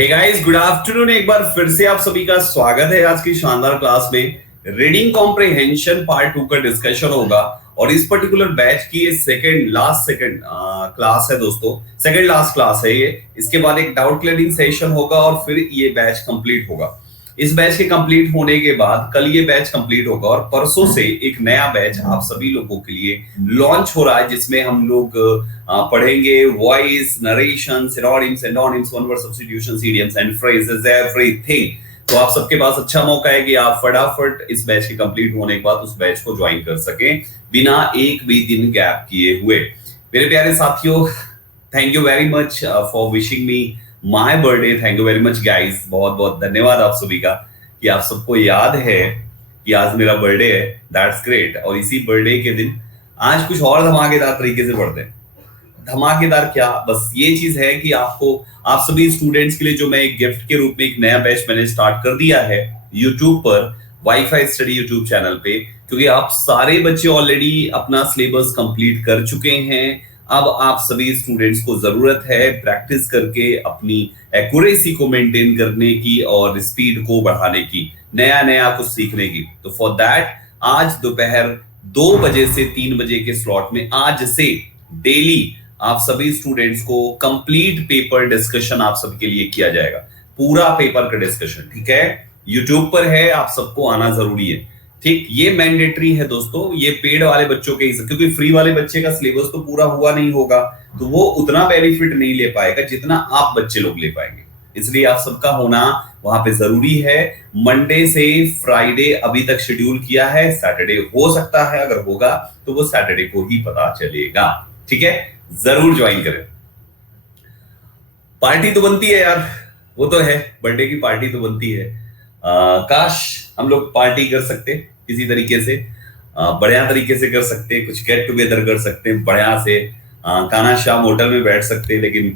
Hey guys, good afternoon. एक बार फिर से आप सभी का स्वागत है आज की शानदार क्लास में। रीडिंग कॉम्प्रिहेंशन पार्ट 2 का डिस्कशन होगा और इस पर्टिकुलर बैच की ये सेकंड क्लास है दोस्तों। सेकंड लास्ट क्लास है ये। इसके बाद एक डाउट क्लियरिंग सेशन होगा और फिर ये बैच कंप्लीट होगा। इस बैच के कंप्लीट होने के बाद कल ये बैच कंप्लीट होगा और परसों से एक नया बैच आप सभी लोगों के लिए लॉन्च हो रहा है, जिसमें हम लोग पढ़ेंगे voice, narration, synonyms, antonyms, one word substitutions, idioms and phrases, everything. तो आप सबके पास अच्छा मौका है कि आप फटाफट इस बैच के कंप्लीट होने के बाद उस बैच को ज्वाइन कर सकें बिना एक भी दिन गैप किए हुए। मेरे प्यारे साथियों, thank you very much for wishing me my birthday. Thank you very much guys, बहुत बहुत धन्यवाद आप सभी का कि आप सबको याद है कि आज मेरा बर्थडे है। That's great. और इसी बर्थडे के दिन आज कुछ और धमाकेदार तरीके से पढ़ते हैं। धमाकेदार क्या, बस ये चीज है कि आपको, आप सभी स्टूडेंट्स के लिए जो मैं एक गिफ्ट के रूप में एक नया बैच मैंने स्टार्ट कर दिया है यूट्यूब पर, वाईफाई स्टडी यूट्यूब चैनल पे, क्योंकि आप सारे बच्चे ऑलरेडी अपना सिलेबस कंप्लीट कर चुके हैं। अब आप सभी स्टूडेंट्स को जरूरत है प्रैक्टिस करके अपनी एक्यूरेसी को मेंटेन करने की और स्पीड को बढ़ाने की, नया नया कुछ सीखने की। तो फॉर दैट आज दोपहर 2 बजे से 3 बजे के स्लॉट में आज से डेली आप सभी स्टूडेंट्स को कंप्लीट पेपर डिस्कशन आप सबके लिए किया जाएगा। पूरा पेपर का डिस्कशन, ठीक है, यूट्यूब पर है, आप सबको आना जरूरी है। ठीक, ये मैंडेटरी है दोस्तों। ये पेड वाले बच्चों के हिस्से, क्योंकि फ्री वाले बच्चे का सिलेबस तो पूरा हुआ नहीं होगा, तो वो उतना बेनिफिट नहीं ले पाएगा जितना आप बच्चे लोग ले पाएंगे। इसलिए आप सबका होना वहां पे जरूरी है। मंडे से फ्राइडे अभी तक शेड्यूल किया है, सैटरडे हो सकता है, अगर होगा तो वो सैटरडे को ही पता चलेगा। ठीक है, जरूर ज्वाइन करें। पार्टी तो बनती है यार, वो तो है, बर्थडे की पार्टी तो बनती है। काश हम लोग पार्टी कर सकते किसी तरीके से, बढ़िया तरीके से कर सकते, कुछ गेट टुगेदर कर सकते बढ़िया से, कान्हा श्याम होटल में बैठ सकते, लेकिन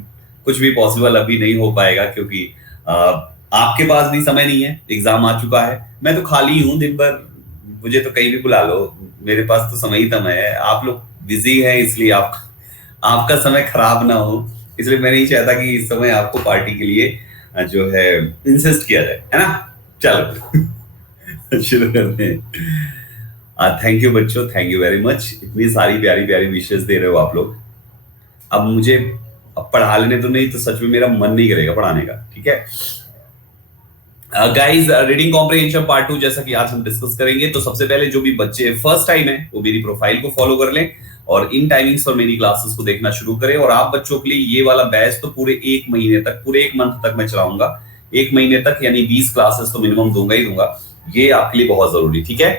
कुछ भी पॉसिबल अभी नहीं हो पाएगा क्योंकि आपके पास भी समय नहीं है, एग्जाम आ चुका है। मैं तो खाली हूं दिन भर, मुझे तो कहीं भी बुला लो, मेरे पास तो समय ही समय है। आप लोग बिजी हैं, इसलिए आपका समय खराब ना हो, इसलिए मैं नहीं चाहता कि इस समय आपको पार्टी के लिए जो है इंसिस्ट किया जाए, है ना। चलो शुरू करते हैं। थैंक यू बच्चों, थैंक यू वेरी मच, इतनी सारी प्यारी प्यारी विशेष दे रहे हो आप लोग। अब मुझे पढ़ा लेने तो नहीं, तो सच में मेरा मन नहीं करेगा पढ़ाने का। ठीक है गाइस, रीडिंग कॉम्प्रिहेंशन पार्ट 2 जैसा कि आज हम डिस्कस करेंगे। तो सबसे पहले जो भी बच्चे फर्स्ट टाइम है वो मेरी प्रोफाइल को फॉलो कर लें और इन टाइमिंग्स पर मेरी क्लासेस को देखना शुरू करें। और आप बच्चों के लिए ये वाला बैच तो पूरे 1 महीने तक, पूरे 1 मंथ तक मैं चलाऊंगा। 1 महीने तक यानी 20 क्लासेस तो मिनिमम दूंगा ही दूंगा। ये आपके लिए बहुत जरूरी, ठीक है,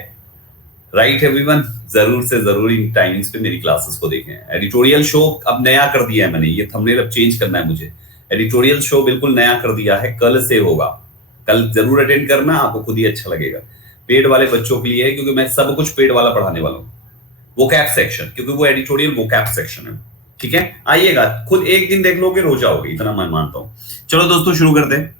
राइट एवरीवन। जरूर से जरूर इन टाइमिंग्स पे मेरी क्लासेस को देखें। एडिटोरियल शो अब नया कर दिया है मैंने, ये थंबनेल अब चेंज करना है मुझे। एडिटोरियल शो बिल्कुल नया कर दिया है, कल से होगा। कल जरूर अटेंड करना, आपको खुद ही अच्छा लगेगा। पेड वाले बच्चों के लिए है, क्योंकि मैं सब कुछ पेड वाला पढ़ाने वाला हूँ। वोकैब सेक्शन, क्योंकि वो एडिटोरियल वोकैब सेक्शन है। ठीक है, आइएगा, खुद एक दिन देख लोगे रो जाओगे, इतना मैं मानता हूं। चलो दोस्तों शुरू करते हैं।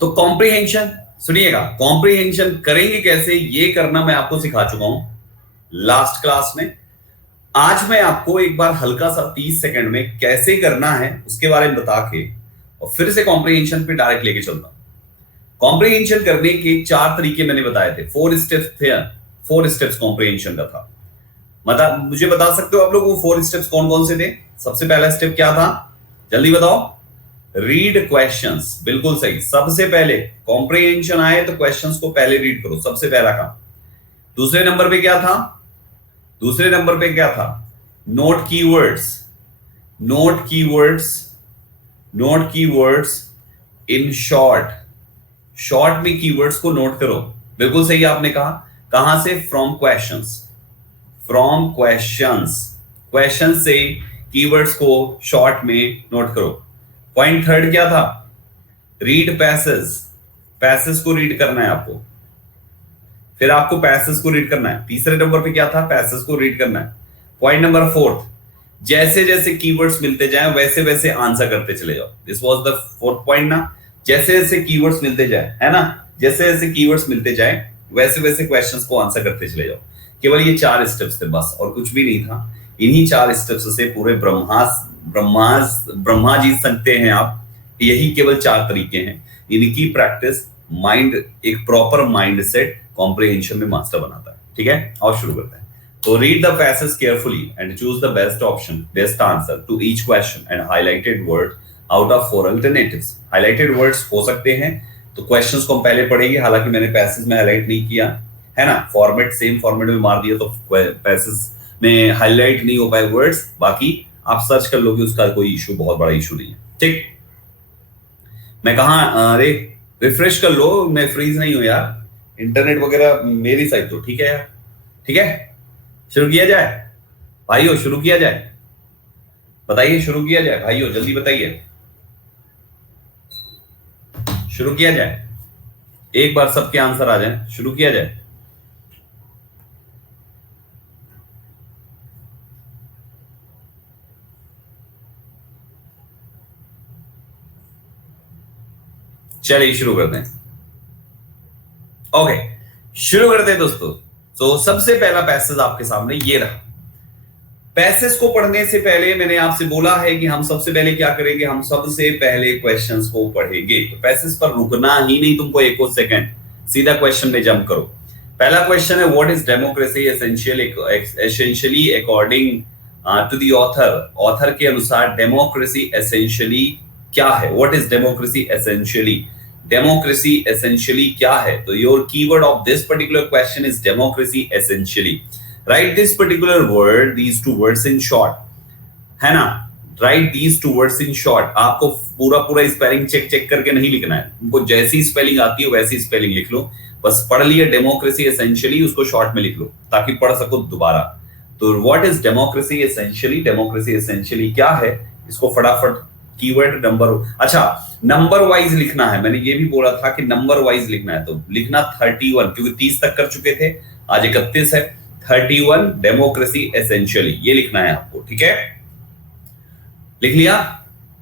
तो कॉम्प्रिहेंशन सुनिएगा, कॉम्प्रिहेंशन करेंगे कैसे, ये करना मैं आपको सिखा चुका हूं लास्ट क्लास में। आज मैं आपको एक बार हल्का सा 30 सेकंड में कैसे करना है उसके बारे में बता के और फिर से कॉम्प्रिहेंशन पे डायरेक्ट लेके चलता हूं। कॉम्प्रिहेंशन करने के 4 तरीके मैंने बताए थे, 4 स्टेप्स थे, 4 स्टेप्स कॉम्प्रिहेंशन का था। मतलब मुझे बता सकते हो आप लोग वो 4 स्टेप्स कौन कौन से थे। सबसे पहला स्टेप क्या था, जल्दी बताओ। रीड क्वेश्चंस, बिल्कुल सही। सबसे पहले कॉम्प्रिहेंशन आए तो क्वेश्चंस को पहले रीड करो, सबसे पहला काम। दूसरे नंबर पे क्या था, दूसरे नंबर पे क्या था, note keywords, note keywords, note keywords in short. Short में कीवर्ड्स को नोट करो, बिल्कुल सही आपने कहा। कहां से, from questions, from questions, question से कीवर्ड्स को शॉर्ट में नोट करो। पॉइंट थर्ड क्या था, रीड पैसेज, पैसेज को रीड करना है आपको, फिर आपको पैसेज को रीड करना है। तीसरे नंबर पे क्या था, पैसेज को रीड करना है। पॉइंट नंबर 4, जैसे जैसे कीवर्ड्स मिलते जाएं वैसे वैसे आंसर करते चले जाओ। This was the 4th point ना, जैसे जैसे कीवर्ड्स मिलते जाए, है ना, जैसे जैसे कीवर्ड्स मिलते जाए वैसे वैसे क्वेश्चंस को आंसर करते चले जाओ। केवल ये 4 स्टेप्स थे बस, और कुछ भी नहीं था। इन्हीं 4 स्टेप्स से पूरे ब्रह्मा जीत सकते हैं आप। यही केवल 4 तरीके हैं। इनकी प्रैक्टिस माइंड, एक प्रॉपर माइंड सेट कॉम्प्रिहेंशन में मास्टर बनाता है। ठीक है, और शुरू करते हैं। तो read the passage carefully and choose the best option, best answer to each question and highlighted word out of 4 alternatives. Highlighted words हो सकते हैं, तो क्वेश्चंस को हम पहले पढ़ेंगे, हालांकि मैंने पैसेज में हाईलाइट नहीं किया है ना, फॉर्मेट सेम फॉर्मेट में मार दिया तो पैसेज में हाईलाइट नहीं हो पाए वर्ड्स, बाकी आप सर्च कर लोगे, उसका कोई इशू, बहुत बड़ा इशू नहीं है। ठीक, मैं कहा, अरे रिफ्रेश कर लो, मैं फ्रीज नहीं हूं यार, इंटरनेट वगैरह मेरी साइड तो ठीक है यार। ठीक है, शुरू किया जाए भाइयों, शुरू किया जाए, बताइए शुरू किया जाए भाइयों, जल्दी बताइए, शुरू किया जाए, एक बार सबके आंसर आ जाए, शुरू किया जाए। चलिए शुरू करते हैं। ओके, शुरू करते हैं दोस्तों। तो सबसे पहला पैसेज आपके सामने ये रहा। पैसेज को पढ़ने से पहले मैंने आपसे बोला है कि हम सबसे पहले क्या करेंगे, हम सबसे पहले क्वेश्चंस को पढ़ेंगे। तो पैसेज पर रुकना ही नहीं तुमको एक सेकंड, सीधा क्वेश्चन में जंप करो। पहला क्वेश्चन है, what is democracy essentially according to the author. Author के अनुसार डेमोक्रेसी एसेंशियली क्या है? What is democracy essentially? Democracy essentially क्या है? तो your keyword of this particular question is democracy essentially. Write this particular word, these two words in short, है ना? Write these two words in short. आपको पूरा पूरा स्पेलिंग चेक करके नहीं लिखना है, तुमको जैसी स्पेलिंग आती है वैसी स्पेलिंग लिख लो। बस पढ़ लिया डेमोक्रेसी एसेंशियली, उसको शॉर्ट में लिख लो ताकि पढ़ सको दोबारा। तो what is democracy essentially? Democracy essentially क्या है, इसको फटाफट कीवर्ड नंबर, अच्छा नंबर वाइज लिखना है। मैंने ये भी बोला था कि नंबर वाइज लिखना है, तो लिखना 31, क्योंकि 30 तक कर चुके थे, आज 31 है। 31 डेमोक्रेसी एसेंशियली, ये लिखना है आपको। ठीक है, लिख लिया?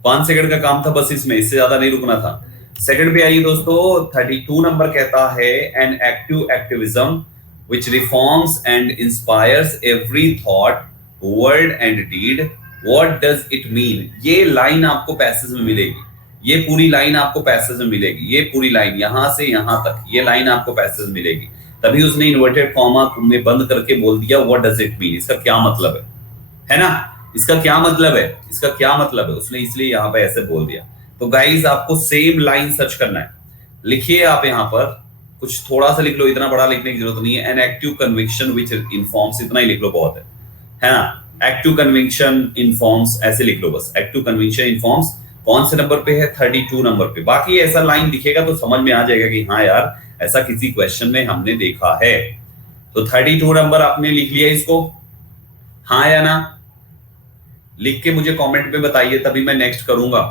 5 सेकंड का काम था बस इसमें, इससे ज्यादा नहीं रुकना था। सेकंड पे आइए दोस्तों, 32 नंबर कहता है, an active activism which reforms and inspires every thought, word and deed. What does it mean? ये लाइन आपको पैसेज में मिलेगी, ये पूरी लाइन आपको पैसेज में मिलेगी, ये पूरी लाइन यहां से यहां तक, ये लाइन आपको पैसेज में मिलेगी। तभी उसने इन्वर्टेड कॉमा में बंद करके बोल दिया व्हाट डज इट मीन, इसका क्या मतलब है ना? इसका क्या मतलब है, इसका क्या मतलब है, उसने इसलिए यहां पे ऐसे बोल दिया। तो गाइस आपको सेम लाइन सर्च करना है, लिखिए आप यहां पर, कुछ थोड़ा सा लिख लो, इतना बड़ा लिखने की जरूरत नहीं है। एन एक्टिव कन्विक्शन विच इन्फॉर्म्स, इतना ही लिख लो, बहुत है ना? एक्टिव कन्विक्शन इन्फॉर्म्स, ऐसे लिख लो बस, एक्टिव कन्विक्शन इन्फॉर्म्स। कौन से नंबर पे है? 32 नंबर पे। बाकी ऐसा लाइन दिखेगा तो समझ में आ जाएगा कि हाँ यार ऐसा किसी क्वेश्चन में हमने देखा है। तो 32 नंबर आपने लिख लिया इसको, हाँ या ना? लिख के मुझे कमेंट में बताइए, तभी मैं नेक्स्ट करूंगा।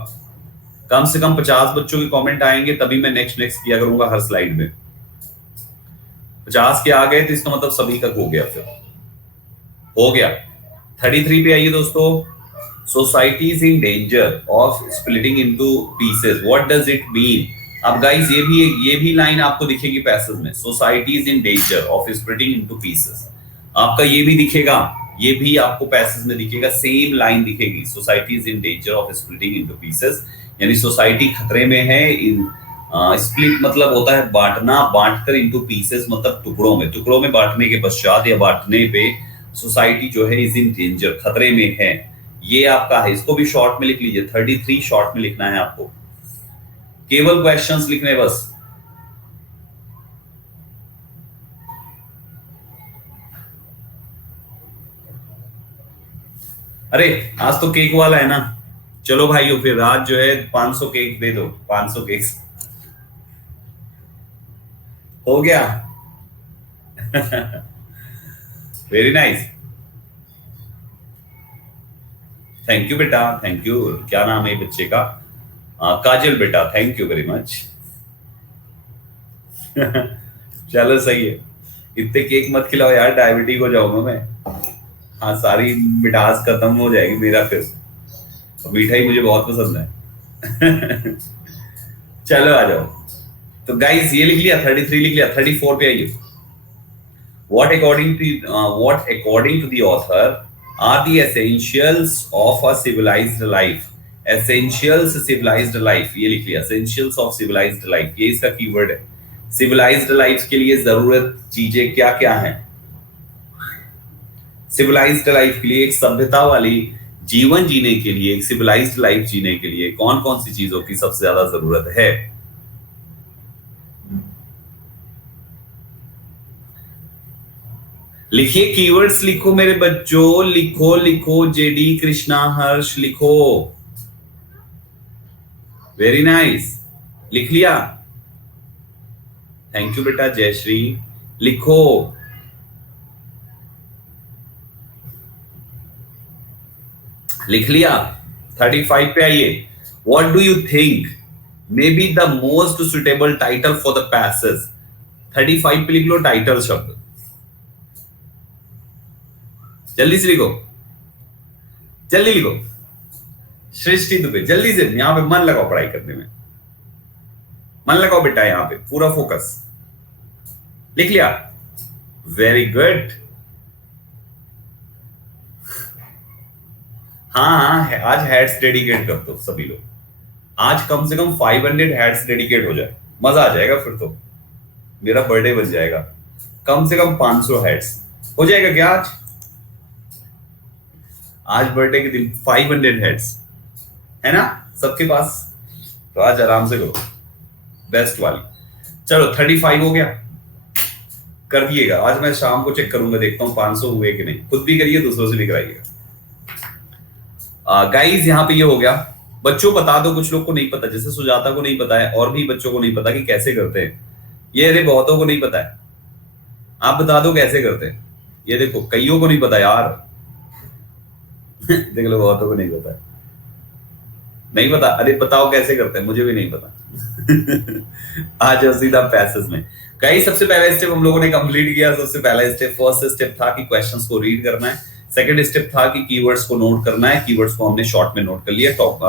कम से कम 50 बच्चों के कमेंट आएंगे तभी मैं नेक्स्ट किया करूंगा हर स्लाइड में। 50 के आ गए तो इसका मतलब सभी का हो गया, फिर हो गया। 33 पे आइए दोस्तों, society is in danger of splitting into pieces, what does it mean? अब गाइस ये भी लाइन आपको दिखेगी पैसेज में, society is in danger of splitting into pieces. आपका ये भी दिखेगा, ये भी आपको पैसेज में दिखेगा, सेम लाइन दिखेगी, society is in danger of splitting into pieces, यानी सोसाइटी खतरे में है। स्प्लिट मतलब होता है बांटना, बांटकर इनटू पीसेस मतलब टुकड़ों में बांटने के पश्चात या बांटने पे सोसाइटी जो है इज इन डेंजर, खतरे में है। ये आपका है, इसको भी शॉर्ट में लिख लीजिए, 33 शॉर्ट में लिखना है आपको, केवल क्वेश्चंस लिखने बस। अरे आज तो केक वाला है ना, चलो भाइयों फिर आज जो है 500 केक दे दो, 500 केक हो गया। वेरी नाइस, थैंक यू बेटा, थैंक यू। क्या नाम है बच्चे का? काजल बेटा, थैंक यू वेरी मच। चलो सही है, इतने केक मत खिलाओ यार, डायबिटिक हो जाऊंगा मैं। हाँ, सारी मिठास खत्म हो जाएगी मेरा, फिर मीठा ही मुझे बहुत पसंद है। चलो आ जाओ। तो गाइस ये लिख लिया, 33 लिख लिया, 34 पे आइए। What according to the author are the essentials of a civilized life? Essentials civilized life, ये लिख लिया, एसेंशियल्स ऑफ सिविलाइज्ड लाइफ, ये इसका कीवर्ड है। सिविलाइज्ड लाइफ के लिए जरूरत चीजें क्या क्या हैं? सिविलाइज्ड लाइफ के लिए, एक सभ्यता वाली जीवन जीने के लिए, एक सिविलाइज्ड लाइफ जीने के लिए कौन कौन सी चीजों की सबसे ज्यादा जरूरत है? लिखिए, कीवर्ड्स लिखो मेरे बच्चों, लिखो लिखो, जेडी कृष्णा हर्ष लिखो। वेरी नाइस, लिख लिया, थैंक यू बेटा जयश्री, लिखो। लिख लिया, 35 पे आइए। What do you think may be the most suitable title for the passage? 35 पे लिख लो टाइटल शब्द, जल्दी से लिखो, जल्दी लिखो। सृष्टि दुबे, जल्दी से, यहां पे मन लगाओ पढ़ाई करने में, मन लगाओ बेटा, यहां पे पूरा फोकस। लिख लिया, वेरी गुड। हाँ हाँ, आज हेड्स डेडिकेट कर दो सभी लोग, आज कम से कम 500 हेड्स डेडिकेट हो जाए, मजा आ जाएगा, फिर तो मेरा बर्थडे बन जाएगा। कम से कम 500 हेड्स हो जाएगा क्या आज? आज बर्थडे के दिन 500 हेड्स है ना सबके पास, तो आज आराम से करो बेस्ट वाली। चलो 35 हो गया, कर दिएगा। आज मैं शाम को चेक करूंगा, देखता हूं 500 हुए कि नहीं, खुद भी करिए, दूसरों से भी कराइएगा। गाइस यहाँ पे ये हो गया। बच्चों बता दो, कुछ लोग को नहीं पता, जैसे सुजाता को नहीं पता है और भी बच्चों को नहीं पता कि कैसे करते हैं ये। अरे बहुतों को नहीं पता है, आप बता दो कैसे करते हैं ये। देखो कईयों को नहीं पता यार देख लो, बहुतों को नहीं पता है, नहीं पता। अरे बताओ कैसे करते हैं, मुझे भी नहीं पता आ जाओ सीधा पैसेज में। गाइस सबसे पहला स्टेप हम लोगों ने कंप्लीट किया। सबसे पहला स्टेप, फर्स्ट स्टेप था कि क्वेश्चंस को रीड करना है। सेकंड स्टेप था कि कीवर्ड्स को नोट करना है। कीवर्ड्स को हमने शॉर्ट में नोट कर लिया, टॉप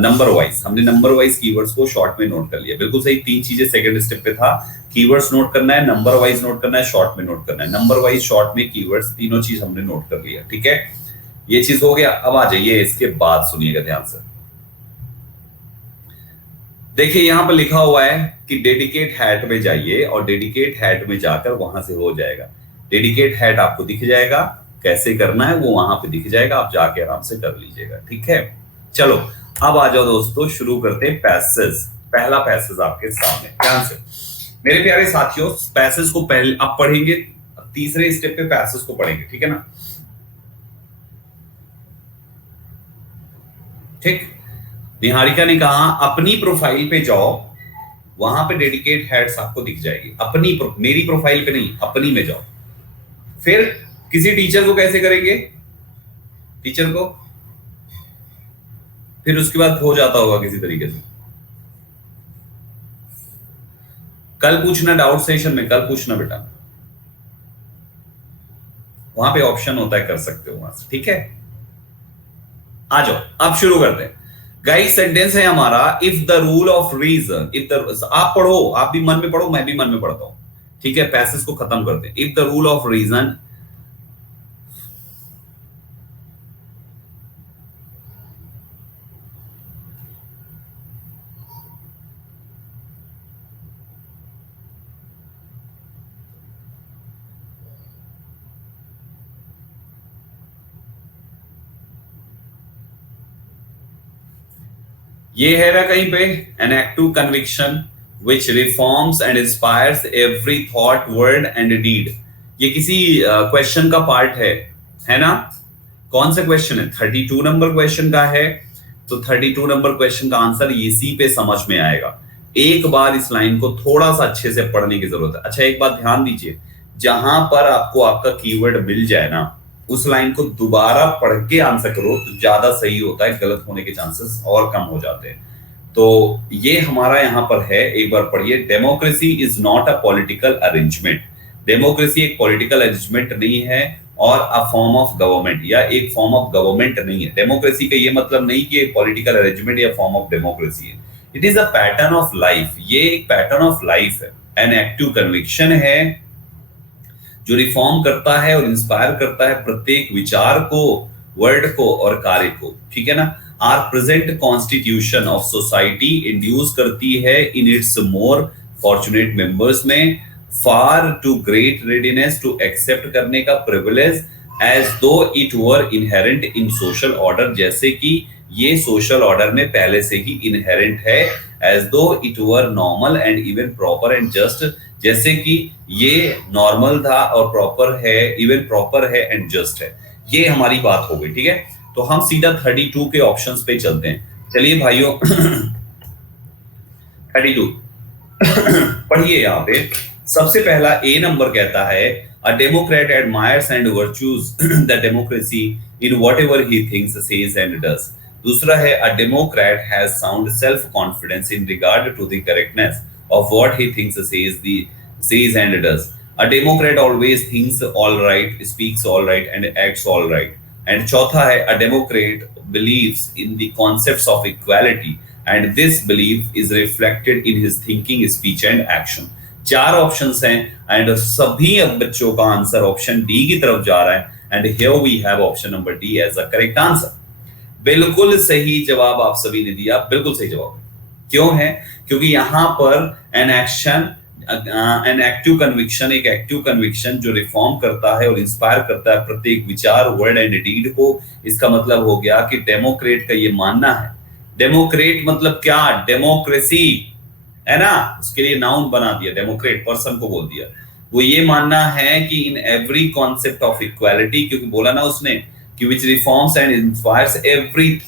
नंबर वाइज, हमने नंबर वाइज कीवर्ड्स को शॉर्ट में नोट कर लिया। बिल्कुल सही, तीन चीजें सेकंड स्टेप पे था, कीवर्ड्स नोट करना है, नंबर वाइज नोट करना है, शॉर्ट में नोट करना है। नंबर वाइज, शॉर्ट में, कीवर्ड्स, तीनों चीज हमने नोट कर लिया। ठीक है, ये चीज हो गया। अब आ जाइए, इसके बाद सुनिएगा ध्यान से। देखिए यहां पर लिखा हुआ है कि डेडिकेट हैट में जाइए, और डेडिकेट हैट में जाकर वहां से हो जाएगा। डेडिकेट हैट आपको दिख जाएगा, कैसे करना है वो वहां पे दिख जाएगा, आप जाके आराम से कर लीजिएगा। ठीक है, चलो अब आ जाओ दोस्तों, शुरू करते हैं पैसेज। पहला पैसेज आपके सामने, ध्यान से मेरे प्यारे साथियों। पैसेज को पहले आप पढ़ेंगे, तीसरे स्टेप पे पैसेज को पढ़ेंगे, ठीक है ना। ठीक, निहारिका ने कहा अपनी प्रोफाइल पे जाओ, वहां पे डेडिकेट हेड्स आपको दिख जाएगी। अपनी मेरी प्रोफाइल पे नहीं, अपनी में जाओ। फिर किसी टीचर को कैसे करेंगे, टीचर को फिर उसके बाद हो जाता होगा किसी तरीके से। कल पूछना, डाउट सेशन में कल पूछना बेटा, वहां पे ऑप्शन होता है, कर सकते हो वहां से। ठीक है, आ जाओ अब शुरू करते हैं। गाइस सेंटेंस है हमारा, if the rule of reason, if the, आप पढ़ो, आप भी मन में पढ़ो, मैं भी मन में पढ़ता हूं। ठीक है, पैसेज को खत्म करते हैं। If the rule of reason, ये है ना कहीं पे, an active conviction which reforms and inspires every thought, word and deed. ये किसी क्वेश्चन का पार्ट है ना। कौन सा क्वेश्चन है? 32 नंबर क्वेश्चन का है। तो 32 नंबर क्वेश्चन का आंसर इसी पे समझ में आएगा। एक बार इस लाइन को थोड़ा सा अच्छे से पढ़ने की जरूरत है। अच्छा एक बात ध्यान दीजिए, जहां पर आपको आपका कीवर्ड मिल जाए ना, उस लाइन को दोबारा पढ़ के आंसर करो तो ज्यादा सही होता है, गलत होने के चांसेस और कम हो जाते हैं। तो ये हमारा यहां पर है, एक बार पढ़िए। Democracy is not a political arrangement. Democracy एक पॉलिटिकल अरेंजमेंट नहीं है और अ फॉर्म ऑफ गवर्नमेंट, या एक फॉर्म ऑफ गवर्नमेंट नहीं है। डेमोक्रेसी का ये मतलब नहीं कि एक पॉलिटिकल अरेंजमेंट या फॉर्म ऑफ डेमोक्रेसी है। It is a pattern of life, ये एक पैटर्न ऑफ लाइफ है। एन एक्टिव कन्विक्शन है जो रिफॉर्म करता है और इंस्पायर करता है प्रत्येक विचार को, वर्ड को और कार्य को। ठीक है ना। Our present constitution of society induce करती है in its more fortunate members में far too great readiness to accept करने का privilege as though it were inherent in social order, जैसे कि ये सोशल ऑर्डर में पहले से ही इनहेरेंट है, as though it were normal and even proper and just, जैसे कि ये नॉर्मल था और प्रॉपर है, इवन प्रॉपर है एंड जस्ट है। ये हमारी बात हो गई, ठीक है। तो हम सीधा 32 के ऑप्शंस पे चलते हैं। चलिए भाइयों 32 पढ़िए यहाँ पे। सबसे पहला ए नंबर कहता है a democrat admires and virtues the democracy in whatever he thinks says and does. दूसरा है a democrat has sound self confidence in regard to the correctness of what he thinks says and does. A democrat always thinks all right, speaks all right and acts all right. And चौथा है a democrat believes in the concepts of equality and this belief is reflected in his thinking, speech and action. चार options हैं and सभी बच्चों का answer option D की तरफ जा रहा है and here we have option number D as a correct answer. बिल्कुल सही जवाब आप सभी ने दिया, बिल्कुल सही जवाब। क्यों है? क्योंकि यहां पर an action, N active conviction, एक एक्टिव कन्विक्शन जो रिफॉर्म करता है और इंस्पायर करता है प्रत्येक विचार, वर्ड एंड डीड को। इसका मतलब हो गया कि डेमोक्रेट का ये मानना है, डेमोक्रेट मतलब क्या? डेमोक्रेसी है ना, उसके लिए नाउन बना दिया, डेमोक्रेट पर्सन को बोल दिया। वो ये मानना है कि in every concept of equality, क्योंकि बोला ना उसने कि which reforms and inspires every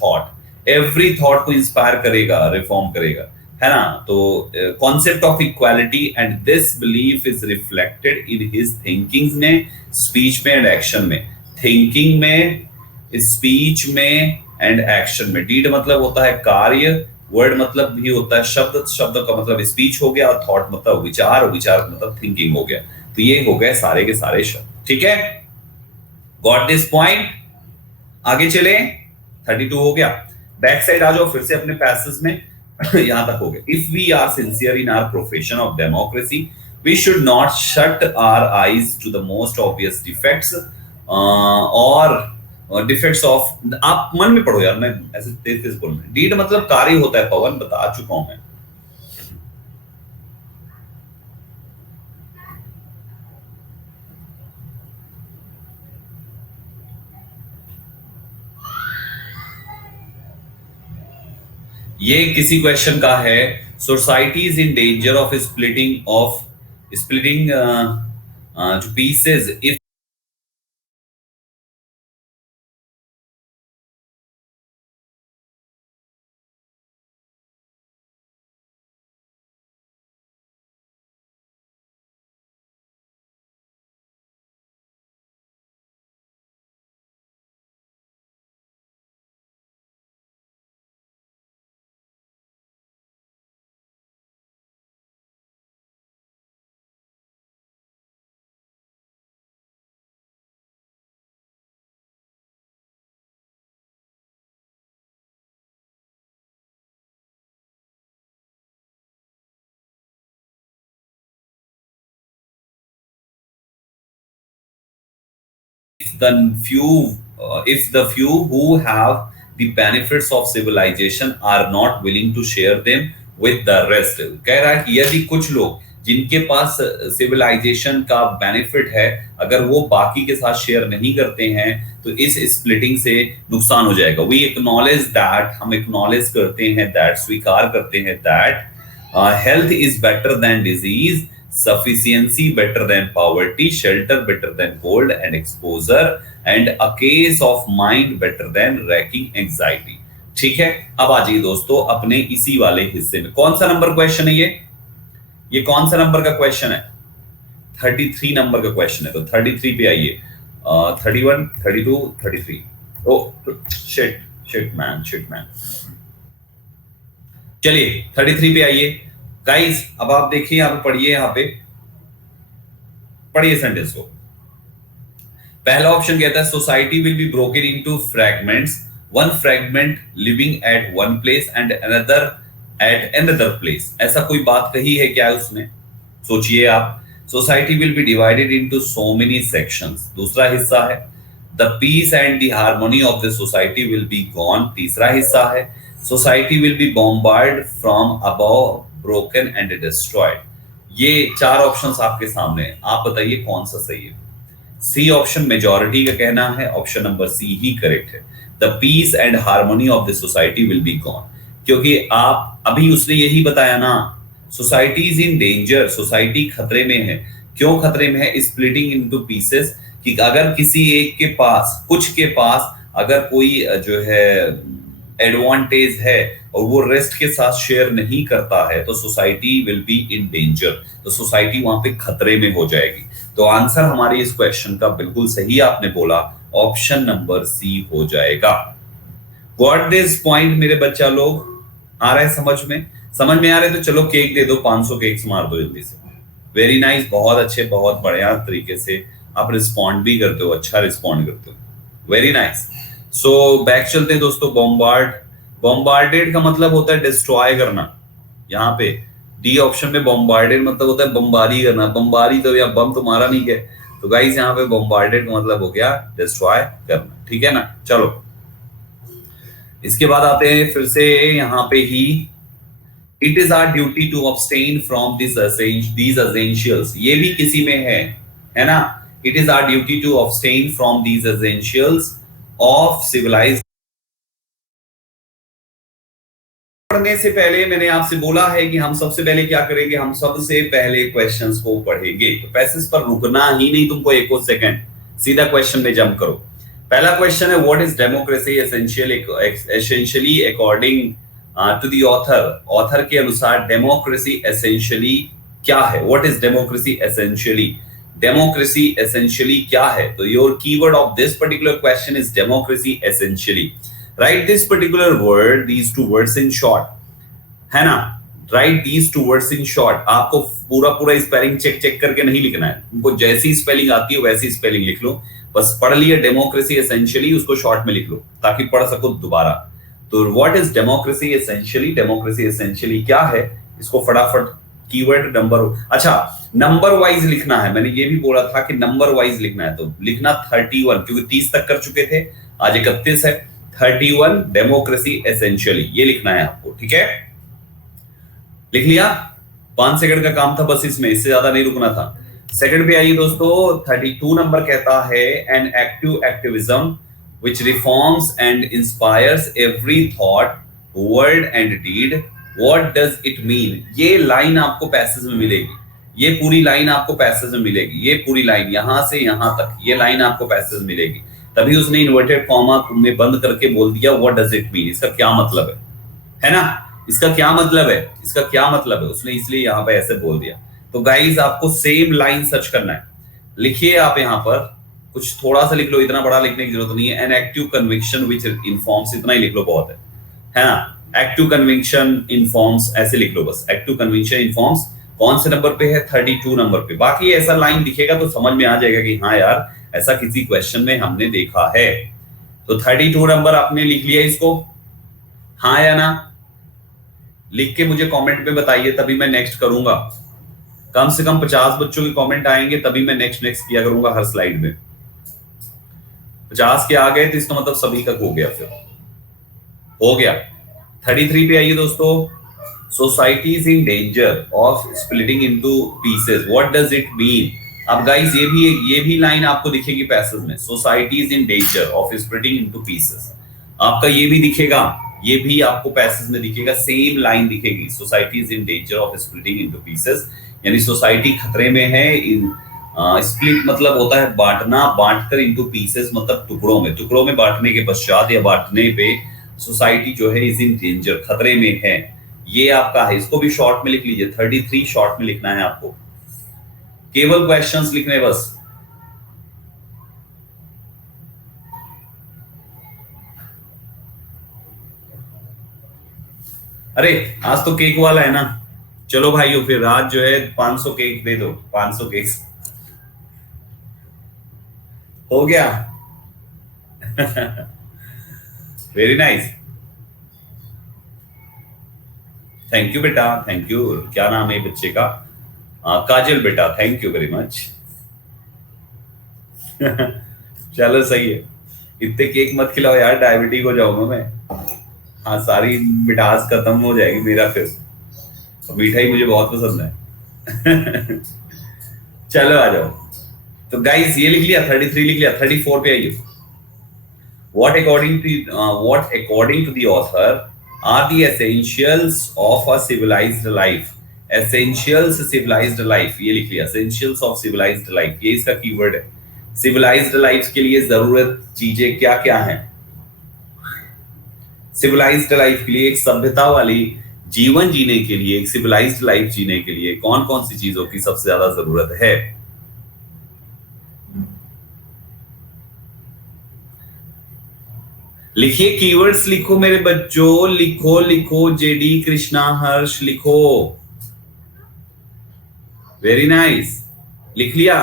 thought को इंस्पायर करेगा, रिफॉर्म करेगा, है ना। तो concept of equality and this belief is reflected in his thinking में, स्पीच में एंड एक्शन में। थिंकिंग में, स्पीच में एंड एक्शन में। डीड मतलब होता है कार्य, वर्ड मतलब भी होता है शब्द, शब्द का मतलब स्पीच हो गया, और थॉट मतलब विचार, विचार मतलब थिंकिंग हो गया। तो ये हो गए सारे के सारे शब्द, ठीक है। Got this point? आगे चले, 32 हो गया। बैक साइड आ जाओ फिर से अपने पैसेज में। यहां तक हो गया। If we are sincere in our profession of democracy we should not shut our eyes to the most obvious defects और डिफेक्ट्स ऑफ, आप मन में पढ़ो यार, मैं ऐसे तेज तेज बोल रहा हूं। डीड मतलब कार्य होता है, पवन बता चुका हूं मैं। ये किसी क्वेश्चन का है, society is in danger of splitting two pieces if if the few who have the benefits of civilization are not willing to share them with the rest। कह रहा है कि यदि कुछ लोग जिनके पास सिविलाइजेशन का बेनिफिट है अगर वो बाकी के साथ शेयर नहीं करते हैं तो इस स्प्लिटिंग से नुकसान हो जाएगा। वी एक्नॉलेज दैट, हम एक्नॉलेज करते हैं दैट, स्वीकार करते हैं that health is better than disease, sufficiency better than poverty, shelter better than cold and exposure, and a case of mind better than racking anxiety। ठीक है, अब आ जाइए दोस्तों अपने इसी वाले हिस्से में। कौन सा नंबर क्वेश्चन है ये कौन सा नंबर का क्वेश्चन है? 33 नंबर का क्वेश्चन है। तो 33 पे आइए। 31, 32, 33। Oh shit man. चलिए 33 पे आइए गाइस। अब आप देखिए, यहाँ पे पढ़िए, यहाँ पे पढ़िए सेंटेंस को। पहला ऑप्शन कहता है society will be broken into fragments, one fragment living at one place and another at another place. ऐसा कोई बात कही है क्या उसने? सोचिए आप। Society will be divided into so many sections, दूसरा हिस्सा है। The peace and the harmony of the society will be gone. तीसरा हिस्सा है society will be bombard from above, broken and destroyed. ये चार ऑप्शंस आपके सामने हैं, आप बताइए कौन सा सही है। सी ऑप्शन मेजॉरिटी का कहना है, ऑप्शन नंबर सी ही करेक्ट है। The peace and harmony of the society will be gone, क्योंकि आप अभी उसने यही बताया ना, society is in danger, society खतरे में है। क्यों खतरे में है? स्प्लिटिंग इनटू पीसेस, कि अगर किसी एक के पास, कुछ के पास अगर कोई जो है एडवांटेज है और वो रेस्ट के साथ शेयर नहीं करता है तो society will be in danger, तो सोसाइटी वहां पे खतरे में हो जाएगी। तो आंसर हमारे इस क्वेश्चन का बिल्कुल सही आपने बोला, ऑप्शन नंबर सी हो जाएगा। गॉट दिस पॉइंट मेरे बच्चा लोग? आ रहा है समझ में? समझ में आ रहे तो चलो केक दे दो, 500 केक्स मार दो जल्दी से। वेरी नाइस, बहुत अच्छे, बहुत बढ़िया तरीके से आप रिस्पॉन्ड भी करते हो, अच्छा रिस्पॉन्ड करते हो, वेरी नाइस। सो बैक चलते हैं दोस्तों। बॉम्बार्डेड का मतलब होता है डिस्ट्रॉय करना। यहाँ पे डी ऑप्शन में बॉम्बार्डेड मतलब होता है बमबारी करना। बमबारी तो या बम तो मारा नहीं है, तो गाइस यहाँ पे बॉम्बार्डेड का मतलब हो गया डिस्ट्रॉय करना, ठीक है ना। चलो इसके बाद आते हैं फिर से यहाँ पे ही, it is our duty to abstain from these essentials, ये भी किसी में है ना। It is our duty to abstain from these essentials of civilised. पढ़ने से पहले मैंने आपसे बोला है कि हम सबसे पहले क्या करेंगे, हम सबसे पहले क्वेश्चंस को पढ़ेंगे। तो पैसेज पर रुकना ही नहीं तुमको एक और सेकंड, सीधा क्वेश्चन में जंप करो। पहला क्वेश्चन है what is democracy essentially according to the author के अनुसार डेमोक्रेसी एसेंशियली क्या है। What is democracy essentially? Democracy essentially क्या है? तो your keyword of this particular question is democracy essentially. Write this particular word, these two words in short, है ना। Write these two words in short। आपको पूरा spelling check करके नहीं लिखना है, तुमको जैसी स्पेलिंग आती है वैसी स्पेलिंग लिख लो। बस पढ़ लिया डेमोक्रेसी एसेंशियली, उसको शॉर्ट में लिख लो ताकि पढ़ सको दोबारा। तो what is democracy essentially? Democracy essentially क्या है, इसको फटाफट कीवर्ड नंबर, अच्छा नंबर वाइज लिखना है। मैंने ये भी बोला था कि नंबर वाइज लिखना है, तो लिखना 31, क्योंकि 30 तक कर चुके थे, आज 31 है। 31 डेमोक्रेसी एसेंशियली, ये लिखना है आपको, ठीक है। लिख लिया? 5 सेकंड का काम था बस इसमें, इससे ज्यादा नहीं रुकना था। सेकंड पे आइए दोस्तों, 32 नंबर कहता है an active activism which reforms and inspires every thought, word and deed. What does it mean? ये लाइन आपको पैसेज में मिलेगी, ये पूरी लाइन आपको पैसेज में मिलेगी, ये पूरी लाइन यहां से यहां तक, ये लाइन आपको पैसेज में मिलेगी। तभी उसने इन्वर्टेड कॉमा में बंद करके बोल दिया व्हाट डज इट मीन, इसका क्या मतलब है ना। इसका क्या मतलब है, इसका क्या मतलब है, उसने इसलिए यहाँ पे ऐसे बोल दिया। तो गाइज आपको सेम लाइन सर्च करना है। लिखिए आप यहाँ पर, कुछ थोड़ा सा लिख लो, इतना बड़ा लिखने की जरूरत नहीं है। एन एक्टिव कन्विक्शन विच इन्फॉर्म्स, इतना ही लिख लो, बहुत है ना। एक्टिव कन्विक्शन इन्फॉर्म्स, ऐसे लिख लो बस। एक्टिव कन्विक्शन इन्फॉर्म्स कौन से नंबर पे है? 32 नंबर पे। बाकी ऐसा लाइन दिखेगा तो समझ में आ जाएगा कि हाँ यार ऐसा किसी क्वेश्चन में हमने देखा है। तो 32 नंबर आपने लिख लिया इसको, हाँ या ना? लिख के मुझे कमेंट में बताइए, तभी मैं नेक्स्ट करूंगा। कम से कम 50 बच्चों के कमेंट आएंगे तभी मैं नेक्स्ट किया करूंगा हर स्लाइड में। 50 के आ गए तो इसका मतलब सभी का हो गया, फिर हो गया। 33 पे आइए दोस्तों, society is in danger of splitting into pieces, what does it mean? अब गाइस ये भी लाइन आपको दिखेगी पैसेज में, society is in danger of splitting into pieces. आपका ये भी दिखेगा, ये भी आपको पैसेज में दिखेगा, सेम लाइन दिखेगी, society is in danger of splitting into pieces, यानी सोसाइटी खतरे में है। स्प्लिट मतलब होता है बांटना, बांटकर इनटू पीसेस मतलब टुकड़ों में बांटने के पश्चात या बांटने पे सोसाइटी जो है इज इन डेंजर, खतरे में है। ये आपका है, इसको भी शॉर्ट में लिख लीजिए। 33 शॉर्ट में लिखना है आपको, केवल क्वेश्चंस लिखने बस। अरे आज तो केक वाला है ना, चलो भाइयों फिर आज जो है 500 केक दे दो, 500 केक हो गया। वेरी नाइस, थैंक यू बेटा, थैंक यू। क्या नाम है बच्चे का? काजल बेटा, थैंक यू वेरी मच। चलो सही है। इतने केक मत खिलाओ यार, डायबिटिक हो जाऊंगा मैं। हाँ, सारी मिठास खत्म हो जाएगी मेरा फिर। और मिठाई मुझे बहुत पसंद है। चलो आ जाओ। तो गाइस ये लिख लिया, 33 लिख लिया, 34 पे आइए। What according to the author are the essentials of a civilized life? Essentials civilized life, ये लिख लिया, essentials of civilized life, ये इसका कीवर्ड है। civilized life के लिए जरूरत चीजें क्या क्या हैं? civilized life के लिए, एक सभ्यता वाली जीवन जीने के लिए, एक civilized life जीने के लिए कौन कौन सी चीजों की सबसे ज्यादा जरूरत है? लिखिए, कीवर्ड्स लिखो मेरे बच्चों, लिखो लिखो, जेडी कृष्णा हर्ष लिखो। वेरी नाइस, लिख लिया।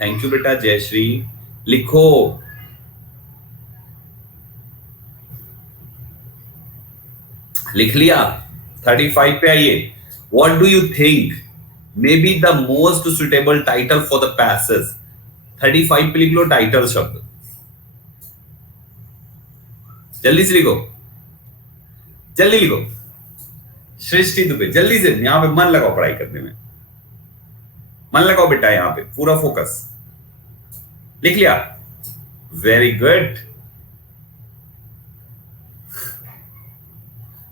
थैंक यू बेटा जयश्री, लिखो। लिख लिया। 35 पे आइए। What do you think may be the most suitable title for the passage? 35 पे लिख लो टाइटल शब्द, जल्दी से लिखो, जल्दी लिखो। सृष्टि दुबे, जल्दी से, यहां पे मन लगाओ पढ़ाई करने में, मन लगाओ बेटा, यहां पे पूरा फोकस। लिख लिया? Very good.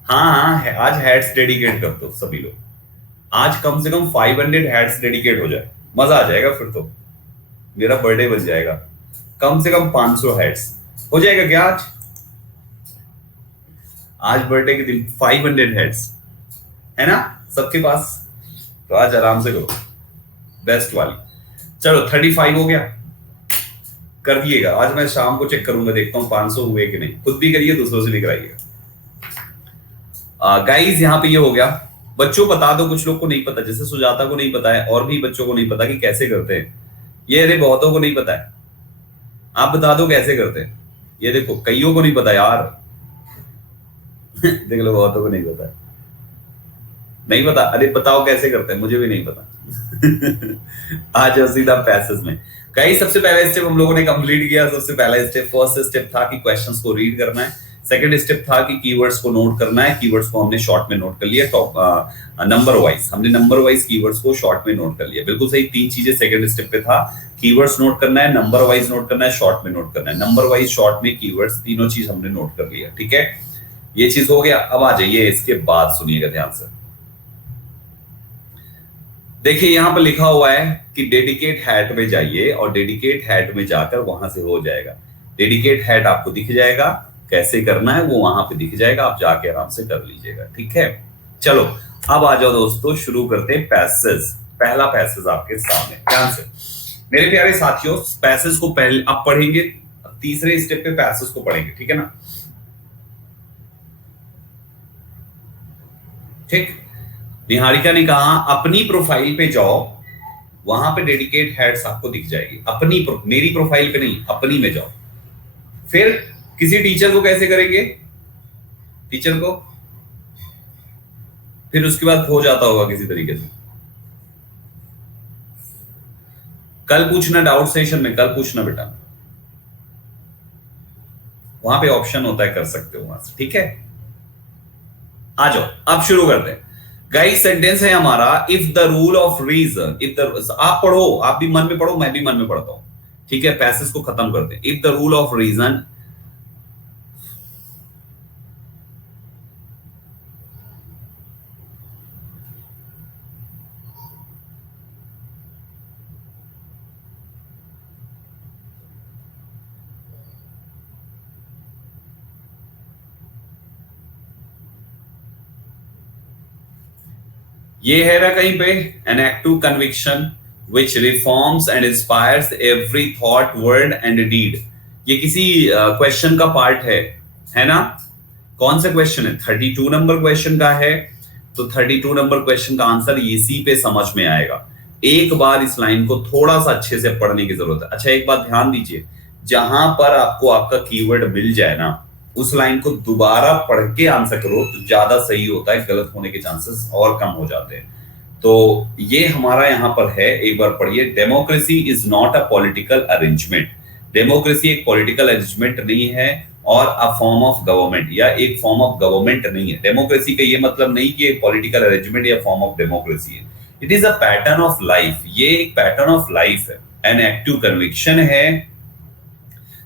हाँ, आज हेड्स डेडिकेट कर दो सभी लोग। आज कम से कम 500 हेड्स डेडिकेट हो जाए, मजा आ जाएगा फिर तो, मेरा बर्थडे बन जाएगा। कम से कम 500 हेड्स हो जाएगा क्या आज? आज बर्थडे के दिन 500 हेड्स है ना सबके पास, तो आज आराम से करो बेस्ट वाली। चलो 35 हो गया, कर दिएगा। आज मैं शाम को चेक करूंगा, देखता हूं 500 हुए कि नहीं। खुद भी करिए, दूसरों से भी कराइएगा। गाइस यहाँ पे ये हो गया। बच्चों बता दो, कुछ लोग को नहीं पता, जैसे सुजाता को नहीं पता है और भी बच्चों को नहीं पता कि कैसे करते हैं ये। अरे बहुतों को नहीं पता है, आप बता दो कैसे करते हैं ये। देखो कईयों को नहीं पता यार। देख लो, बहुतों को नहीं पता है। नहीं पता? अरे बताओ कैसे करते हैं, मुझे भी नहीं पता। आ जाओ सीधा पैसेज में। गाइस सबसे पहला स्टेप हम लोगों ने कंप्लीट किया। सबसे पहला स्टेप, फर्स्ट स्टेप था कि क्वेश्चंस को रीड करना है। सेकंड स्टेप था कि कीवर्ड्स को नोट करना है। कीवर्ड्स को हमने शॉर्ट में नोट कर लिया, नंबर वाइज हमने नंबर वाइज कीवर्ड्स को शॉर्ट में नोट कर लिया। बिल्कुल सही, तीन चीजें सेकंड स्टेप पे था। कीवर्ड्स नोट करना है, नंबर वाइज नोट करना है, शॉर्ट में नोट करना है। नंबर वाइज, शॉर्ट में, कीवर्ड्स, तीनों चीज हमने नोट कर लिया। ठीक है, ये चीज हो गया। अब आ जाइए, इसके बाद सुनिएगा ध्यान से। देखिए यहां पर लिखा हुआ है कि डेडिकेट हैट में जाइए, और डेडिकेट हैट में जाकर वहां से हो जाएगा। डेडिकेट हैट आपको दिख जाएगा, कैसे करना है वो वहां पे दिख जाएगा, आप जाके आराम से कर लीजिएगा। ठीक है, चलो अब आ जाओ दोस्तों, शुरू करते हैं पैसेज। पहला पैसेज आपके सामने, ध्यान से मेरे प्यारे साथियों। पैसेज को पहले अब पढ़ेंगे, तीसरे स्टेप पे पैसेज को पढ़ेंगे, ठीक है ना? ठीक, निहारिका ने कहा अपनी प्रोफाइल पे जाओ, वहां पे डेडिकेट हेड्स आपको दिख जाएगी। मेरी प्रोफाइल पे नहीं, अपनी में जाओ। फिर किसी टीचर को कैसे करेंगे? टीचर को फिर उसके बाद हो जाता होगा किसी तरीके से। कल पूछना, डाउट सेशन में कल पूछना बेटा, वहां पे ऑप्शन होता है, कर सकते हो वहां से। ठीक है, आ जाओ अब शुरू करते हैं। गाइस सेंटेंस है हमारा, if the rule of reason, आप पढ़ो, आप भी मन में पढ़ो, मैं भी मन में पढ़ता हूं। ठीक है, पैसेज को खत्म करते हैं। If the rule of reason, ये है ना कहीं पे, an active conviction which reforms and inspires every thought, word and deed. ये किसी क्वेश्चन का पार्ट है ना? कौन सा क्वेश्चन है? 32 नंबर क्वेश्चन का है। तो 32 नंबर क्वेश्चन का आंसर इसी पे समझ में आएगा। एक बार इस लाइन को थोड़ा सा अच्छे से पढ़ने की जरूरत है। अच्छा एक बात ध्यान दीजिए, जहां पर आपको आपका कीवर्ड मिल जाए ना, उस लाइन को दोबारा पढ़ के आंसर करो तो ज्यादा सही होता है, गलत होने के चांसेस और कम हो जाते हैं। तो ये हमारा यहाँ पर है, एक बार पढ़िए। Democracy is not a political arrangement. Democracy एक पॉलिटिकल अरेंजमेंट नहीं है और अ फॉर्म ऑफ गवर्नमेंट या एक फॉर्म ऑफ गवर्नमेंट नहीं है। डेमोक्रेसी का ये मतलब नहीं कि एक पॉलिटिकल अरेंजमेंट या फॉर्म ऑफ डेमोक्रेसी है। It is a pattern of life. ये एक पैटर्न ऑफ लाइफ है, एन एक्टिव कन्विक्शन है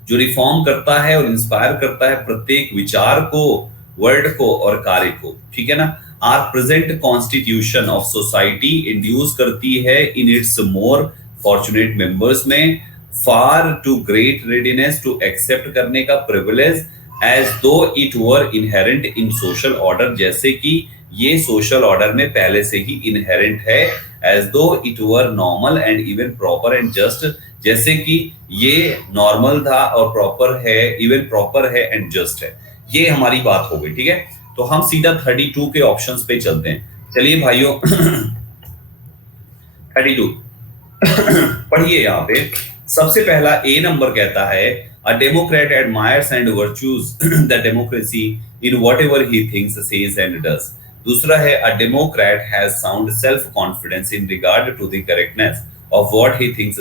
जो रिफॉर्म करता है और इंस्पायर करता है प्रत्येक विचार को, वर्ड को और कार्य को। ठीक है ना। Our present constitution of society induce करती है in its more fortunate members में far too great readiness to accept करने का privilege as though it were inherent in social order, जैसे कि ये सोशल ऑर्डर में पहले से ही इनहेरेंट है। As though it were normal and even proper and just, जैसे कि ये नॉर्मल था और प्रॉपर है, इवन प्रॉपर है एंड जस्ट है। ये हमारी बात हो गई। ठीक है, तो हम सीधा 32 के ऑप्शंस पे चलते हैं। चलिए भाइयों 32 पढ़िए। यहाँ पे सबसे पहला ए नंबर कहता है a democrat admires and virtues the democracy in whatever he thinks, says and does. दूसरा है a democrat has sound self confidence in regard to the correctness of what he thinks,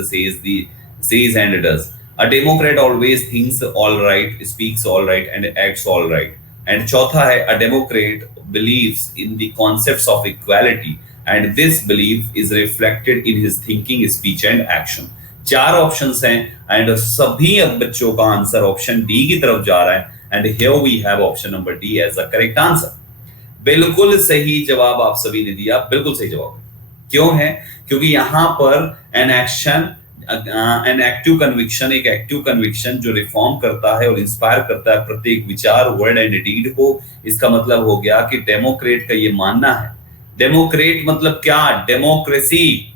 says and does. A democrat always thinks all right, speaks all right and acts all right. And चौथा है a democrat believes in the concepts of equality and this belief is reflected in his thinking, speech and action. चार options हैं and सभी बच्चों का answer option D की तरफ जा रहा है and here we have option number D as a correct answer. बिल्कुल सही जवाब आप सभी ने दिया, बिल्कुल सही जवाब। क्यों है? क्योंकि यहां पर an action, N active conviction, एक एक्टिव कन्विक्शन जो रिफॉर्म करता है और इंस्पायर करता है प्रत्येक विचार, वर्ड एंड डीड को। इसका मतलब हो गया कि डेमोक्रेट का ये मानना है। डेमोक्रेट मतलब क्या? डेमोक्रेसी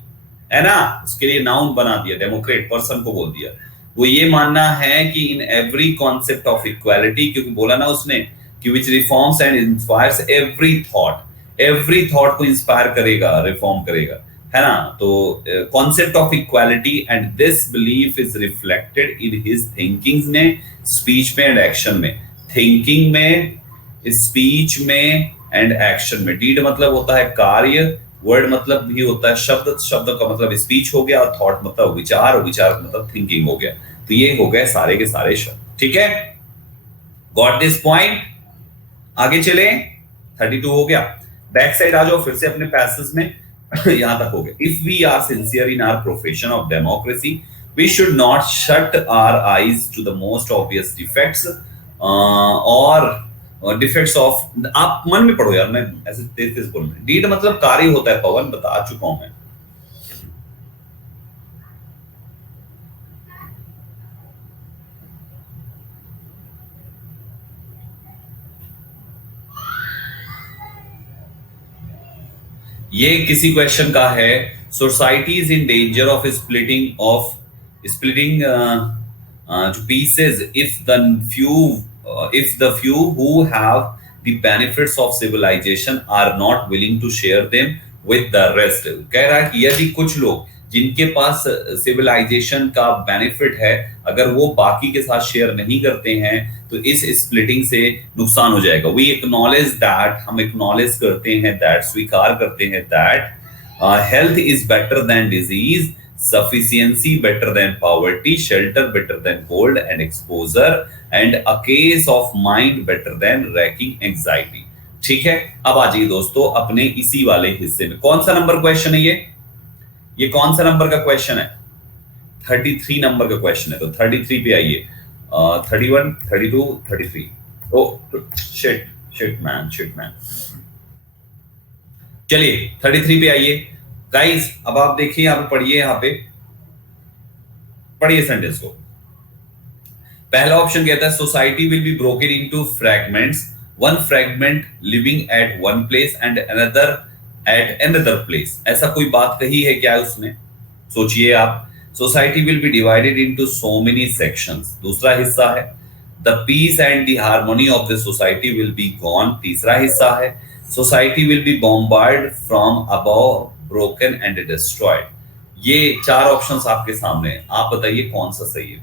है ना, उसके लिए नाउन बना दिया, डेमोक्रेट पर्सन को बोल दिया। वो ये मानना है कि in every concept of equality, क्योंकि बोला ना उसने कि which reforms and inspires every thought, every thought को इंस्पायर करेगा, रिफॉर्म करेगा, है ना। तो concept of equality and this belief is reflected in his thinking में, स्पीच में एंड एक्शन में। थिंकिंग में, स्पीच में एंड एक्शन में। डीड मतलब होता है कार्य, वर्ड मतलब भी होता है शब्द, शब्द का मतलब स्पीच हो गया, और थॉट मतलब विचार, और विचार मतलब थिंकिंग हो गया। तो ये हो गए सारे के सारे शब्द। ठीक है, गॉट दिस पॉइंट? आगे चले, 32 हो गया। बैक साइड आ जाओ फिर से अपने पैसेज में। यहां तक हो गया। If we are sincere in our profession of democracy we should not shut our eyes to the most obvious defects और डिफेक्ट्स ऑफ। आप मन में पढ़ो यार, मैं ऐसे तेज तेज बोल रहा हूं। डीड मतलब कार्य होता है, पवन बता चुका हूं मैं। ये किसी क्वेश्चन का है। Society is in danger of splitting to pieces if the few who have the benefits of civilization are not willing to share them with the rest। कह रहा है कि यदि कुछ लोग जिनके पास सिविलाइजेशन का बेनिफिट है अगर वो बाकी के साथ शेयर नहीं करते हैं तो इस स्प्लिटिंग से नुकसान हो जाएगा। वी एक्नॉलेज दैट, हम एक्नॉलेज करते हैं दैट, स्वीकार करते हैं that health is better than disease, sufficiency better than poverty, shelter better than cold and exposure, and a case of mind better than racking anxiety। ठीक है, अब आ जाइए दोस्तों अपने इसी वाले हिस्से में। कौन सा नंबर क्वेश्चन है ये कौन सा नंबर का क्वेश्चन है? 33 नंबर का क्वेश्चन है। तो 33 पे आइए। 31, 32, 33। Oh shit man. चलिए 33 पे आइए गाइस। अब आप देखिए, आप पढ़िए, यहाँ पे पढ़िए सेंटेंस को। पहला ऑप्शन कहता है society will be broken into fragments, one fragment living at one place and another at another place. ऐसा कोई बात कही है क्या उसने? सोचिए आप। Society will be divided into so many sections, दूसरा हिस्सा है। The peace and the harmony of the society will be gone, तीसरा हिस्सा है। Society will be bombard from above, broken and destroyed. ये चार ऑप्शंस आपके सामने हैं, आप बताइए कौन सा सही है?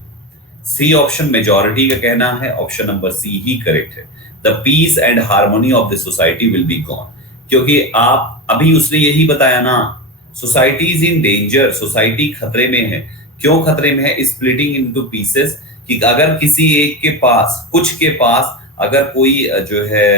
सी ऑप्शन मेजॉरिटी का कहना है, ऑप्शन नंबर सी ही करेक्ट है। The peace and harmony of the society will be gone. क्योंकि आप अभी उसने यही बताया ना, society is in danger, society खतरे में है। क्यों खतरे में है? स्प्लिटिंग इनटू पीसेस, कि अगर किसी एक के पास, कुछ के पास अगर कोई जो है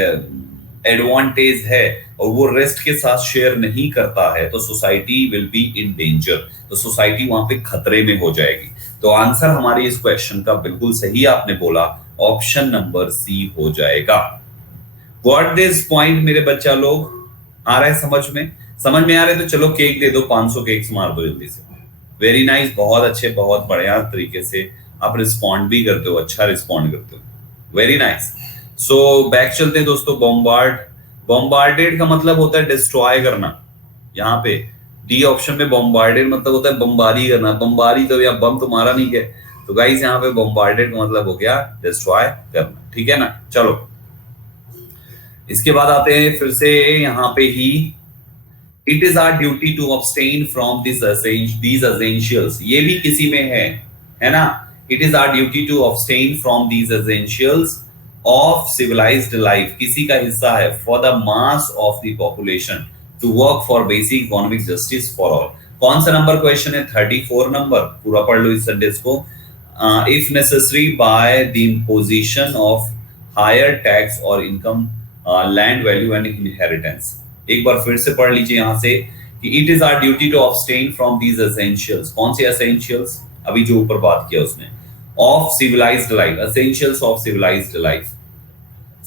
एडवांटेज है और वो रेस्ट के साथ शेयर नहीं करता है तो society will be in danger, तो सोसाइटी वहां पे खतरे में हो जाएगी। तो आंसर हमारे इस क्वेश्चन का बिल्कुल सही आपने बोला, ऑप्शन नंबर सी हो जाएगा। व्हाट दिस पॉइंट मेरे बच्चा लोग, आ रहा है समझ में? समझ में आ रहा है तो चलो केक दे दो, 500 केक्स मार दो जल्दी से। वेरी नाइस, बहुत अच्छे, बहुत बढ़िया तरीके से आप रिस्पॉन्ड भी करते हो, अच्छा रिस्पॉन्ड करते हो, वेरी नाइस। सो बैक चलते हैं दोस्तों। बॉम्बार्डेड का मतलब होता है डिस्ट्रॉय करना। यहाँ पे डी ऑप्शन में बॉम्बार्डेड मतलब होता है बमबारी करना। बमबारी तो या बम तो मारा नहीं है, तो गाइस यहाँ पे बॉम्बार्डेड का मतलब हो गया डिस्ट्रॉय करना, ठीक है ना। चलो इसके बाद आते हैं फिर से यहाँ पे ही, it is our duty to abstain from these essentials, ये भी किसी में है ना। It is our duty to abstain from these essentials of civilised life, किसी का हिस्सा है, for the mass of the population to work for basic economic justice for all. कौन सा नंबर क्वेश्चन है? 34 नंबर, पूरा पढ़ लो इस सेंटेंस को। If necessary by the imposition of higher tax और income, land value and inheritance. एक बार फिर से पढ़ लीजिए यहां से कि it is our duty to abstain from these essentials. कौन से एसेंशियल्स? अभी जो ऊपर बात किया उसने, of civilised life, essentials of civilised life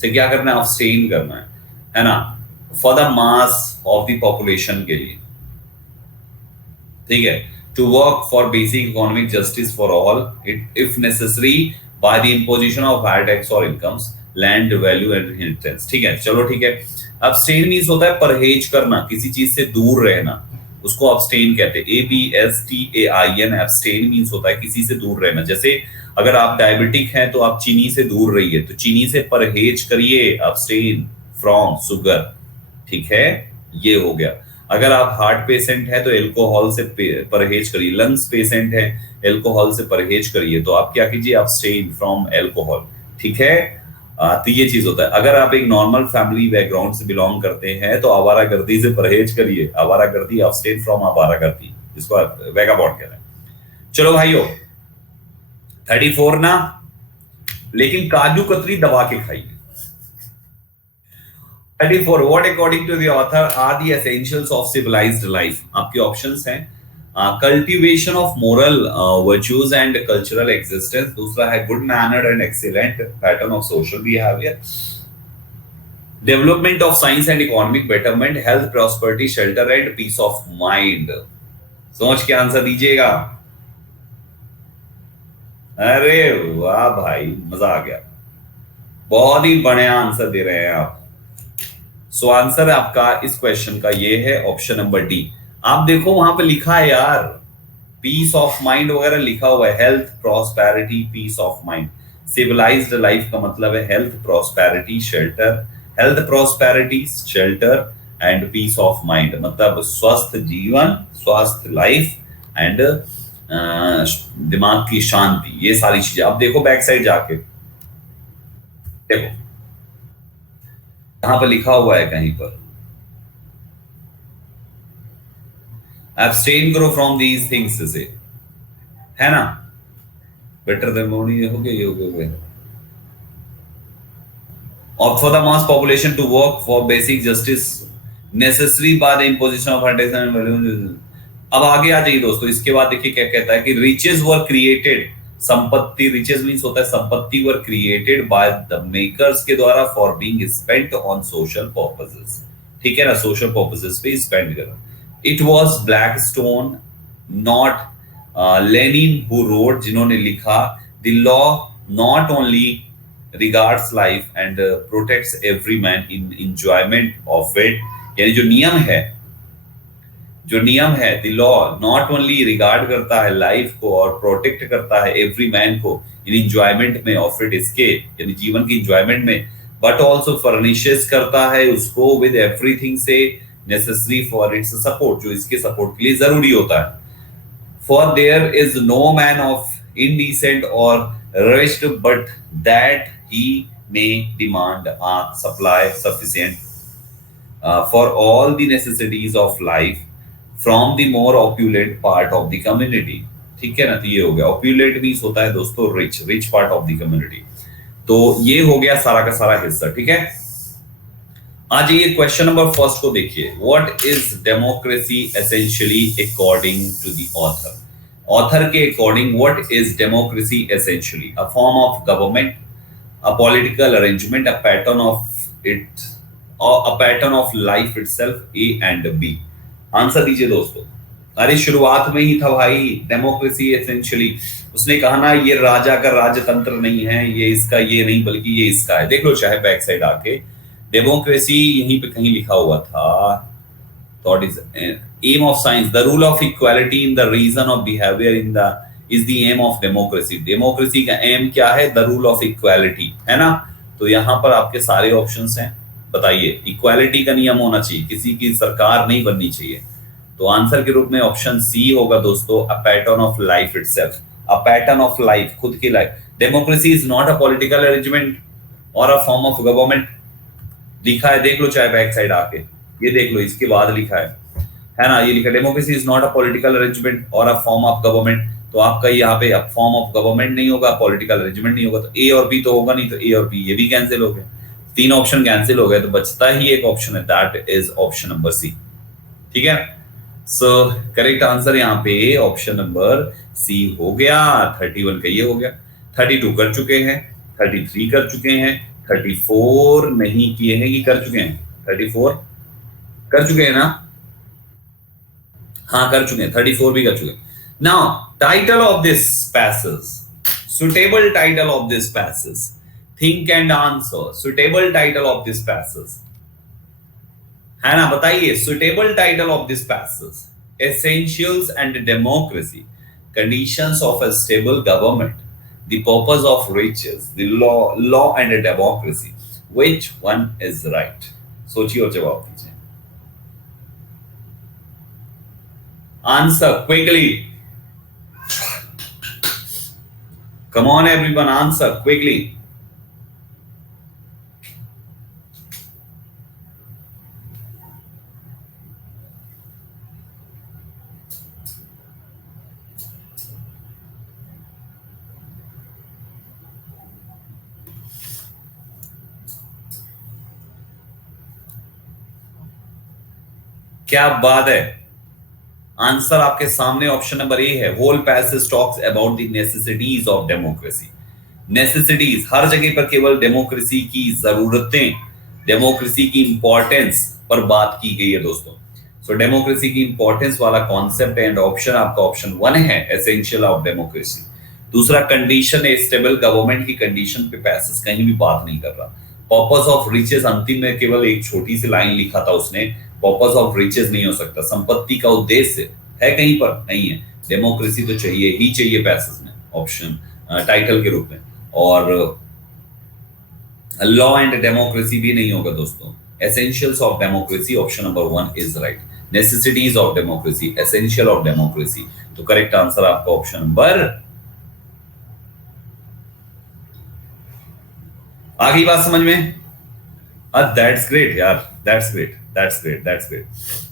से क्या करना है? अब्सटेन करना है ना, for the mass of the population के लिए, ठीक है। To work for basic economic justice for all, it if necessary by the imposition of higher tax और incomes, land value and inheritance, ठीक है। चलो ठीक है। अब्सटेन मींस होता है परहेज करना, किसी चीज से दूर रहना, उसको अब्सटेन कहते हैं। ABSTAIN, अब्सटेन मींस होता है किसी से दूर रहना। जैसे अगर आप डायबिटिक हैं तो आप चीनी से दूर रहिए, तो चीनी से परहेज करिए, अब्सटेन फ्रॉम शुगर, ठीक है, ये हो गया। अगर आप हार्ट पेशेंट है तो एल्कोहल से परहेज करिए, लंग्स पेशेंट है एल्कोहल से परहेज करिए, तो आप क्या कीजिए? अब्सटेन फ्रॉम एल्कोहल, ठीक है। तो ये चीज होता है। अगर आप एक नॉर्मल फैमिली बैकग्राउंड से बिलोंग करते हैं तो आवारागर्दी से परहेज करिए, आवारागर्दी, अब्सटेन फ्रॉम आवारागर्दी, जिसको वैगाबॉन्ड कहते हैं। चलो भाइयों 34 ना, लेकिन काजू कतरी दबा के खाइए। 34, what according to the author are the essentials of civilized life? आपके ऑप्शंस हैं cultivation of moral virtues and cultural existence, दूसरा है good manner and excellent pattern of social behaviour, development of science and economic betterment, health prosperity, shelter and peace of mind. सोच के answer दीजिएगा। अरे वाह भाई, मजा आ गया, बहुत ही बढ़िया आंसर दे रहे हैं आप। सो आंसर आपका इस क्वेश्चन का ये है ऑप्शन नंबर डी। आप देखो वहां पे लिखा है यार, पीस ऑफ माइंड वगैरह लिखा हुआ है, health prosperity peace of mind. Civilized life का मतलब है health prosperity shelter, health prosperity shelter and peace of mind, मतलब स्वस्थ जीवन, स्वस्थ लाइफ एंड दिमाग की शांति, ये सारी चीजें। अब देखो बैक साइड जाके देखो, यहां पर लिखा हुआ है कहीं पर, abstain करो फ्रॉम दीज थिंग्स से, है ना। बेटर देन मोनी, ये हो गया। और for the mass population to work for basic justice necessary by the imposition of higher. अब आगे आ जाइए दोस्तों, इसके बाद देखिए क्या कहता है कि रिचेस वर क्रिएटेड, संपत्ति, रिचेस मींस होता है संपत्ति, वर क्रिएटेड बाय द मेकर्स के द्वारा for being spent on social purposes, ठीक है ना, सोशल पर्पसेस पे स्पेंड करना। It was Blackstone not Lenin who wrote, जिन्होंने लिखा, the law not only regards life and protects every man in enjoyment of it, यानी जो नियम है the law not only regard करता है लाइफ को और प्रोटेक्ट करता है एवरी मैन को इन एंजॉयमेंट में ऑफ इट, इसके यानी जीवन की एंजॉयमेंट में, बट ऑल्सो फर्निशेस करता है उसको विद एवरीथिंग से नेसेसरी फॉर इट्स सपोर्ट, जो इसके सपोर्ट के लिए जरूरी होता है। For there is no man of indecent और rest but that he may demand a supply sufficient for all the necessities of life from the more opulent part of the community। ठीक है ना, तो ये हो गया opulent मीन्स होता है दोस्तों rich part of the community. तो ये हो गया सारा का सारा हिस्सा। ठीक है, आज ये क्वेश्चन नंबर फर्स्ट को देखिए, what is democracy essentially according to the author. Author के according what is democracy essentially, a form of government, a political arrangement, a pattern of it, or a pattern of life itself, A and B। Answer दीजिए दोस्तों। अरे शुरुआत में ही था भाई, democracy essentially, उसने कहा ना ये राजा का राजतंत्र नहीं है, ये इसका ये नहीं बल्कि ये इसका है। देख लो चाहे बैक साइड आके, डेमोक्रेसी यहीं पे कहीं लिखा हुआ था। Thought is aim of science, the rule of equality in the reason of behaviour in the is the aim of democracy. Democracy का एम क्या है? द रूल ऑफ इक्वालिटी, है ना। तो यहाँ पर आपके सारे ऑप्शंस हैं, बताइए। इक्वालिटी का नियम होना चाहिए, किसी की सरकार नहीं बननी चाहिए। तो आंसर के रूप में ऑप्शन सी होगा दोस्तों, a pattern of life itself. A pattern of life, खुद की life. Democracy is not a political arrangement और अ फॉर्म ऑफ गवर्नमेंट, लिखा है, देख लो चाहे बैक साइड आके, ये देख लो, इसके बाद लिखा है ना, ये लिखा democracy is not a political arrangement और अ फॉर्म ऑफ गवर्नमेंट। तो आपका यहाँ पे फॉर्म ऑफ गवर्नमेंट नहीं होगा, पॉलिटिकल अरेंजमेंट नहीं होगा, तो ए और बी तो होगा नहीं, तो ए और बी ये भी कैंसिल हो गए, तीन ऑप्शन कैंसिल हो गए, तो बचता ही एक ऑप्शन है, that is option number C. ठीक है, सो करेक्ट आंसर यहाँ पे ऑप्शन नंबर सी हो गया। 31 का ये हो गया, 32 कर चुके हैं, 33 कर चुके हैं, 34 नहीं किए हैं कि कर चुके हैं? 34 कर चुके हैं ना, हाँ कर चुके हैं, 34 भी कर चुके हैं। Now, title of this passage, suitable title of this passage, think and answer, suitable title of this passage, है ना, बताइए, suitable title of this passage, essentials and democracy, conditions of a stable government, the purpose of riches, the law and democracy, which one is right? सोचिए और जवाब दीजिए। Answer quickly. Come on everyone, answer quickly. क्या बात है, answer आपके सामने option number A है। Whole passage talks about the necessities of democracy. Necessities, हर जगह पर केवल डेमोक्रेसी की जरूरतें, डेमोक्रेसी की इंपॉर्टेंस पर बात की गई है दोस्तों। सो डेमोक्रेसी की इंपॉर्टेंस वाला कॉन्सेप्ट एंड ऑप्शन आपका ऑप्शन 1 है, एसेंशियल ऑफ डेमोक्रेसी। दूसरा कंडीशन है स्टेबल गवर्नमेंट की कंडीशन पे पैसेज कहीं भी बात नहीं कर रहा। पर्पस ऑफ रिचेस, अंतिम में केवल एक छोटी सी लाइन लिखा था उसने, पर्पस ऑफ रिचेस नहीं हो सकता, संपत्ति का उद्देश्य है कहीं पर नहीं है। डेमोक्रेसी तो चाहिए ही चाहिए पैसेज में, ऑप्शन टाइटल के रूप में। और लॉ एंड डेमोक्रेसी भी नहीं होगा दोस्तों। Essentials of democracy, option number 1 is right. Necessities of democracy, essential of democracy, तो करेक्ट आंसर आपका ऑप्शन नंबर। आगे बात समझ में? दैट्स ग्रेट यार, that's great, that's great, that's great.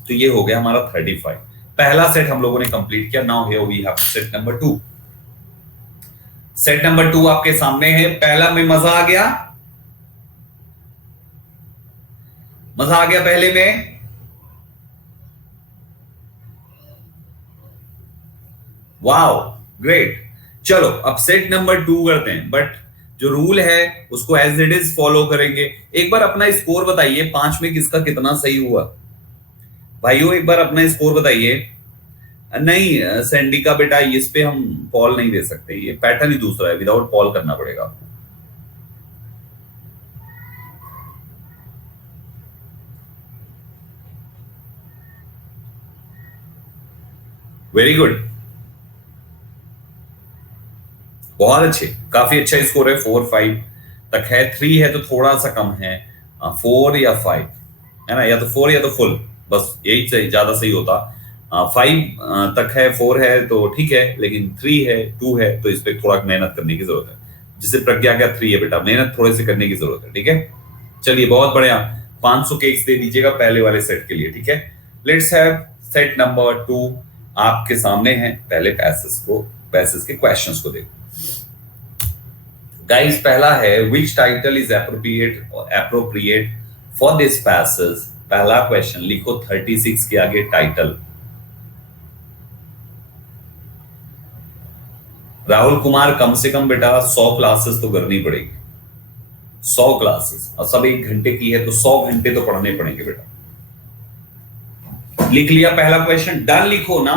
तो ये हो गया हमारा 35। पहला सेट हम लोगों ने कंप्लीट किया। Now here we have set number 2। Set number 2 आपके सामने है। पहला में मजा आ गया, मजा आ गया पहले में। Wow great. चलो अब सेट नंबर 2 करते हैं, बट जो रूल है उसको एज इट इज फॉलो करेंगे। एक बार अपना स्कोर बताइए, 5 में किसका कितना सही हुआ भाइयों, एक बार अपना स्कोर बताइए। नहीं सैंडी का बेटा, इस पे हम पॉल नहीं दे सकते, ये पैटर्न ही दूसरा है, विदाउट पॉल करना पड़ेगा आपको। वेरी गुड, बहुत अच्छे, काफी अच्छा स्कोर है। 4 5 तक है। 3 है तो थोड़ा सा कम है, 4 या 5 है ना, या तो 4 या तो फुल, बस यही सही, ज्यादा सही होता। 5 तक है, 4 है तो ठीक है, लेकिन 3 है 2 है तो इस पे थोड़ा मेहनत करने की जरूरत है। जिसे प्रज्ञा क्या 3 है बेटा, मेहनत थोड़े से करने की जरूरत है। ठीक है, चलिए बहुत बढ़िया। 500 केक्स दे दीजिएगा पहले वाले सेट के लिए, ठीक है। लेट्स हैव सेट नंबर 2 आपके सामने है। पहले पैसेज के क्वेश्चंस को देखो गाइस। पहला है which title is appropriate for this passage। पहला क्वेश्चन लिखो 36 के आगे टाइटल। राहुल कुमार कम से कम बेटा 100 क्लासेस तो करनी पड़ेगी, 100 क्लासेस, और सब 1 घंटे की है तो 100 घंटे तो पढ़ने पड़ेंगे बेटा। लिख लिया पहला क्वेश्चन? डन लिखो ना,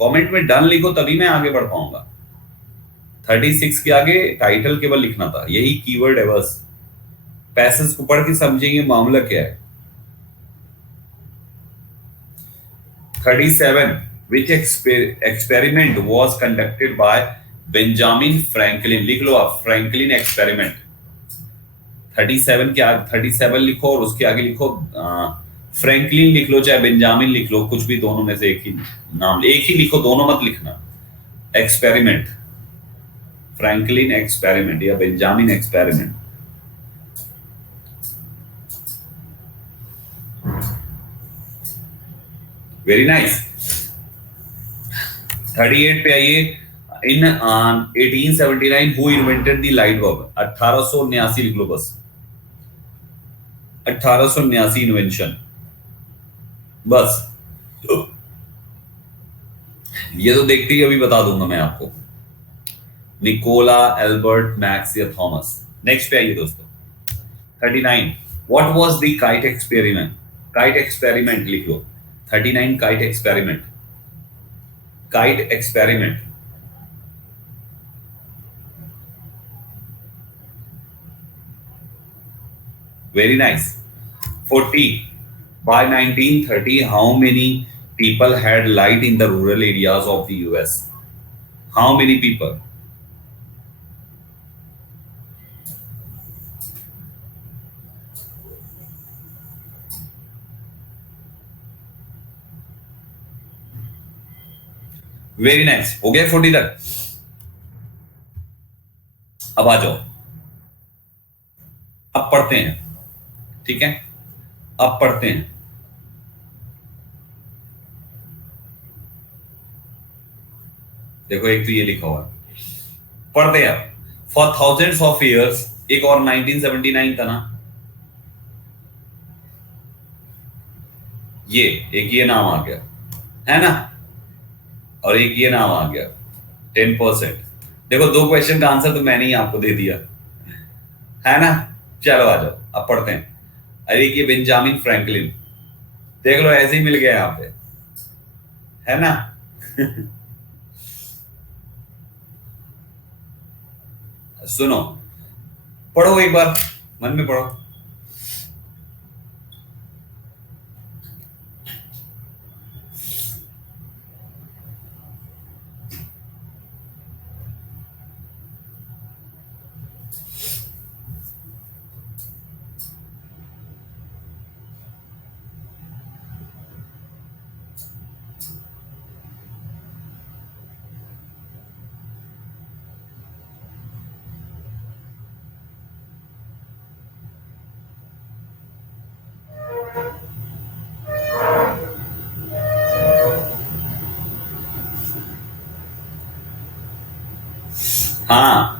कमेंट में डन लिखो तभी मैं आगे बढ़ पाऊंगा। 36 के आगे टाइटल केवल लिखना था, यही कीवर्ड है बस। पैसेज को पढ़ के समझेंगे मामला क्या है। 37 which experiment was conducted by Benjamin Franklin. लिख लो आप फ्रैंकलिन एक्सपेरिमेंट। 37 के आगे 37 लिखो और उसके आगे लिखो फ्रैंकलिन लिख लो, चाहे बेंजामिन लिख लो, कुछ भी, दोनों में से एक ही नाम, एक ही लिखो, दोनों मत लिखना। एक्सपेरिमेंट, फ्रैंकलिन एक्सपेरिमेंट या बेंजामिन एक्सपेरिमेंट। Very nice. 38 पे आइए। इन 1879 who invented the light bulb. 1879 लिख लो बस, 1879 इन्वेंशन बस। ये तो देखते ही अभी बता दूंगा मैं आपको, निकोला, एल्बर्ट, मैक्स या थॉमस। नेक्स्ट पे आइए दोस्तों। 39 what was the kite experiment. Kite experiment लिख लो। 39 kite experiment, kite experiment. Very nice. 40 by 1930 how many people had light in the rural areas of the US? How many people? Very nice. हो गया 40 तक। अब आ जाओ, अब पढ़ते हैं, ठीक है। अब पढ़ते हैं। देखो एक तो ये लिखा हुआ है, पढ़ते हैं। फॉर थाउजेंड्स ऑफ इयर्स, एक और 1979 था ना, ये एक ये नाम आ गया है ना, और एक ये नाम आ गया 10%। देखो 2 क्वेश्चन का आंसर तो मैंने ही आपको दे दिया है ना। चलो आ जाओ, अब पढ़ते हैं। अरे ये बेंजामिन फ्रैंकलिन, देख लो ऐसे ही मिल गया यहाँ पे, है ना। सुनो, पढ़ो एक बार, मन में पढ़ो। हाँ,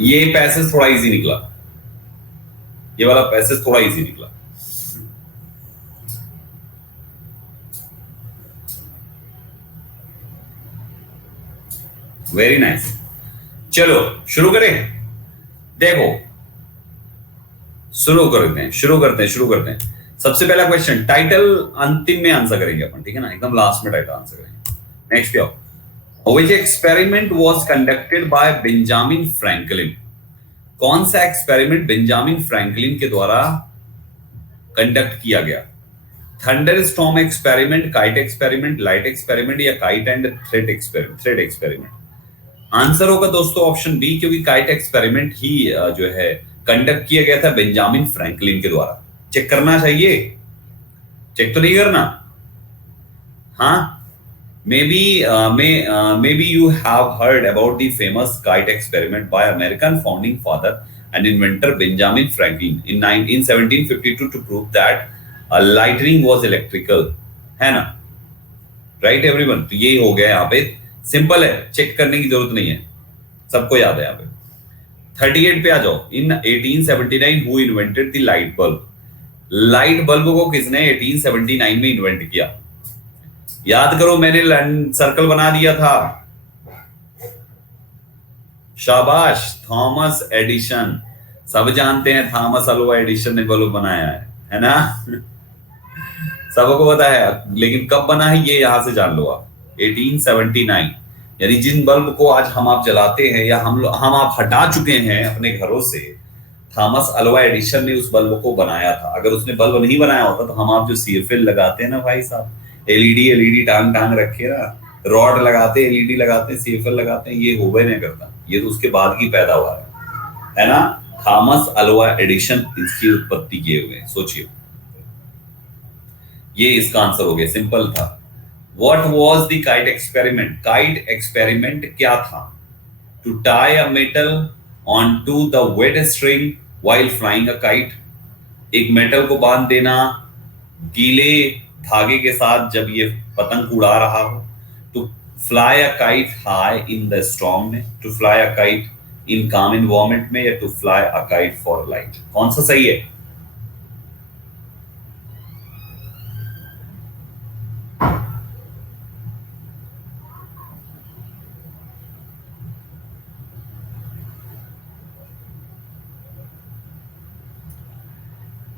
ये पैसेज थोड़ा इजी निकला, ये वाला पैसेज थोड़ा इजी निकला। Very nice. चलो शुरू करें। देखो शुरू करते हैं। सबसे पहला क्वेश्चन, टाइटल अंतिम में आंसर करेंगे अपन, ठीक है ना, एकदम लास्ट में टाइटल आंसर करेंगे। नेक्स्ट पे आओ। Which experiment was conducted by Benjamin Franklin. कौन सा एक्सपेरिमेंट बेंजामिन फ्रैंकलिन के द्वारा कंडक्ट किया गया? Thunderstorm experiment, kite experiment, light experiment या kite and thread experiment? Answer होगा दोस्तों ऑप्शन बी, क्योंकि काइट एक्सपेरिमेंट ही जो है कंडक्ट किया गया था बेंजामिन फ्रैंकलिन के द्वारा। चेक करना चाहिए, चेक तो नहीं करना? हाँ, maybe you have heard about the famous kite experiment by American founding father and inventor Benjamin Franklin in 1752 to prove that lightning was electrical, है ना? Right everyone? तो ये हो गया यहाँ पे, सिंपल है, चेक करने की जरूरत नहीं है, सबको याद है यहाँ पे। 38 पे आ जाओ। इन 1879 who invented the light bulb? Light bulb को किसने 1879 में इन्वेंट किया? याद करो, मैंने सर्कल बना दिया था। शाबाश, थॉमस एडिशन। सब जानते हैं थॉमस अल्वा एडिशन ने बल्ब बनाया है ना? सबको पता है, लेकिन कब बना है ये यहां से जान लो आप। 1879, यानी जिन बल्ब को आज हम आप जलाते हैं या हम आप हटा चुके हैं अपने घरों से, थॉमस अल्वा एडिशन ने उस बल्ब को बनाया था। अगर उसने बल्ब नहीं बनाया होता तो हम आप जो सीएफएल लगाते हैं ना भाई साहब, एलईडी टांग रखे ना, रॉड लगाते, एलईडी लगाते, सीएफएल लगाते हैं, ये हो गए नहीं करता, ये तो उसके बाद की पैदा हुआ है ना? थॉमस अल्वा एडिशन इसकी उत्पत्ति किए हुए हैं, सोचिए। ये इसका आंसर हो गया, सिंपल था। What was the kite experiment? Kite experiment क्या था? To tie a metal on to the wet string while flying a kite, एक मेटल को बांध देना गीले धागे के साथ जब ये पतंग उड़ा रहा हो। To fly a kite high in the storm में, to fly a kite in calm environment में, या to fly a kite for light? कौन सा सही है?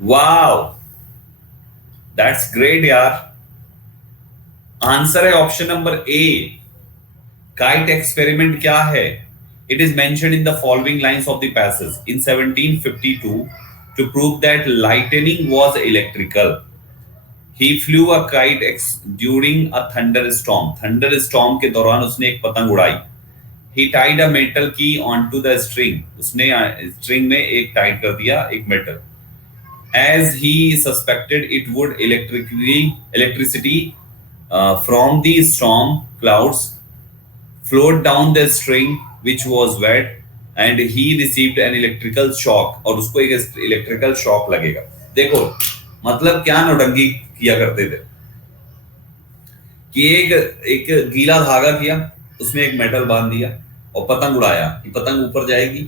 वाओ, दैट्स ग्रेट यार। आंसर है option number A. Kite experiment क्या है? It is mentioned in the following lines of the passage in 1752 to prove that lightning was electrical. He flew a kite during a thunder storm, thunder storm के दौरान उसने एक पतंग उड़ाई। ही Tide a metal की on to the string, उसने string में एक टाइट कर दिया एक metal. As he suspected it would electricity from the storm clouds flowed down the string which was wet and he received an electrical shock, और उसको एक इलेक्ट्रिकल शॉक लगेगा। देखो मतलब क्या नौटंकी किया करते थे कि एक गीला धागा किया, उसमें एक मेटल बांध दिया और पतंग उड़ाया कि पतंग ऊपर जाएगी,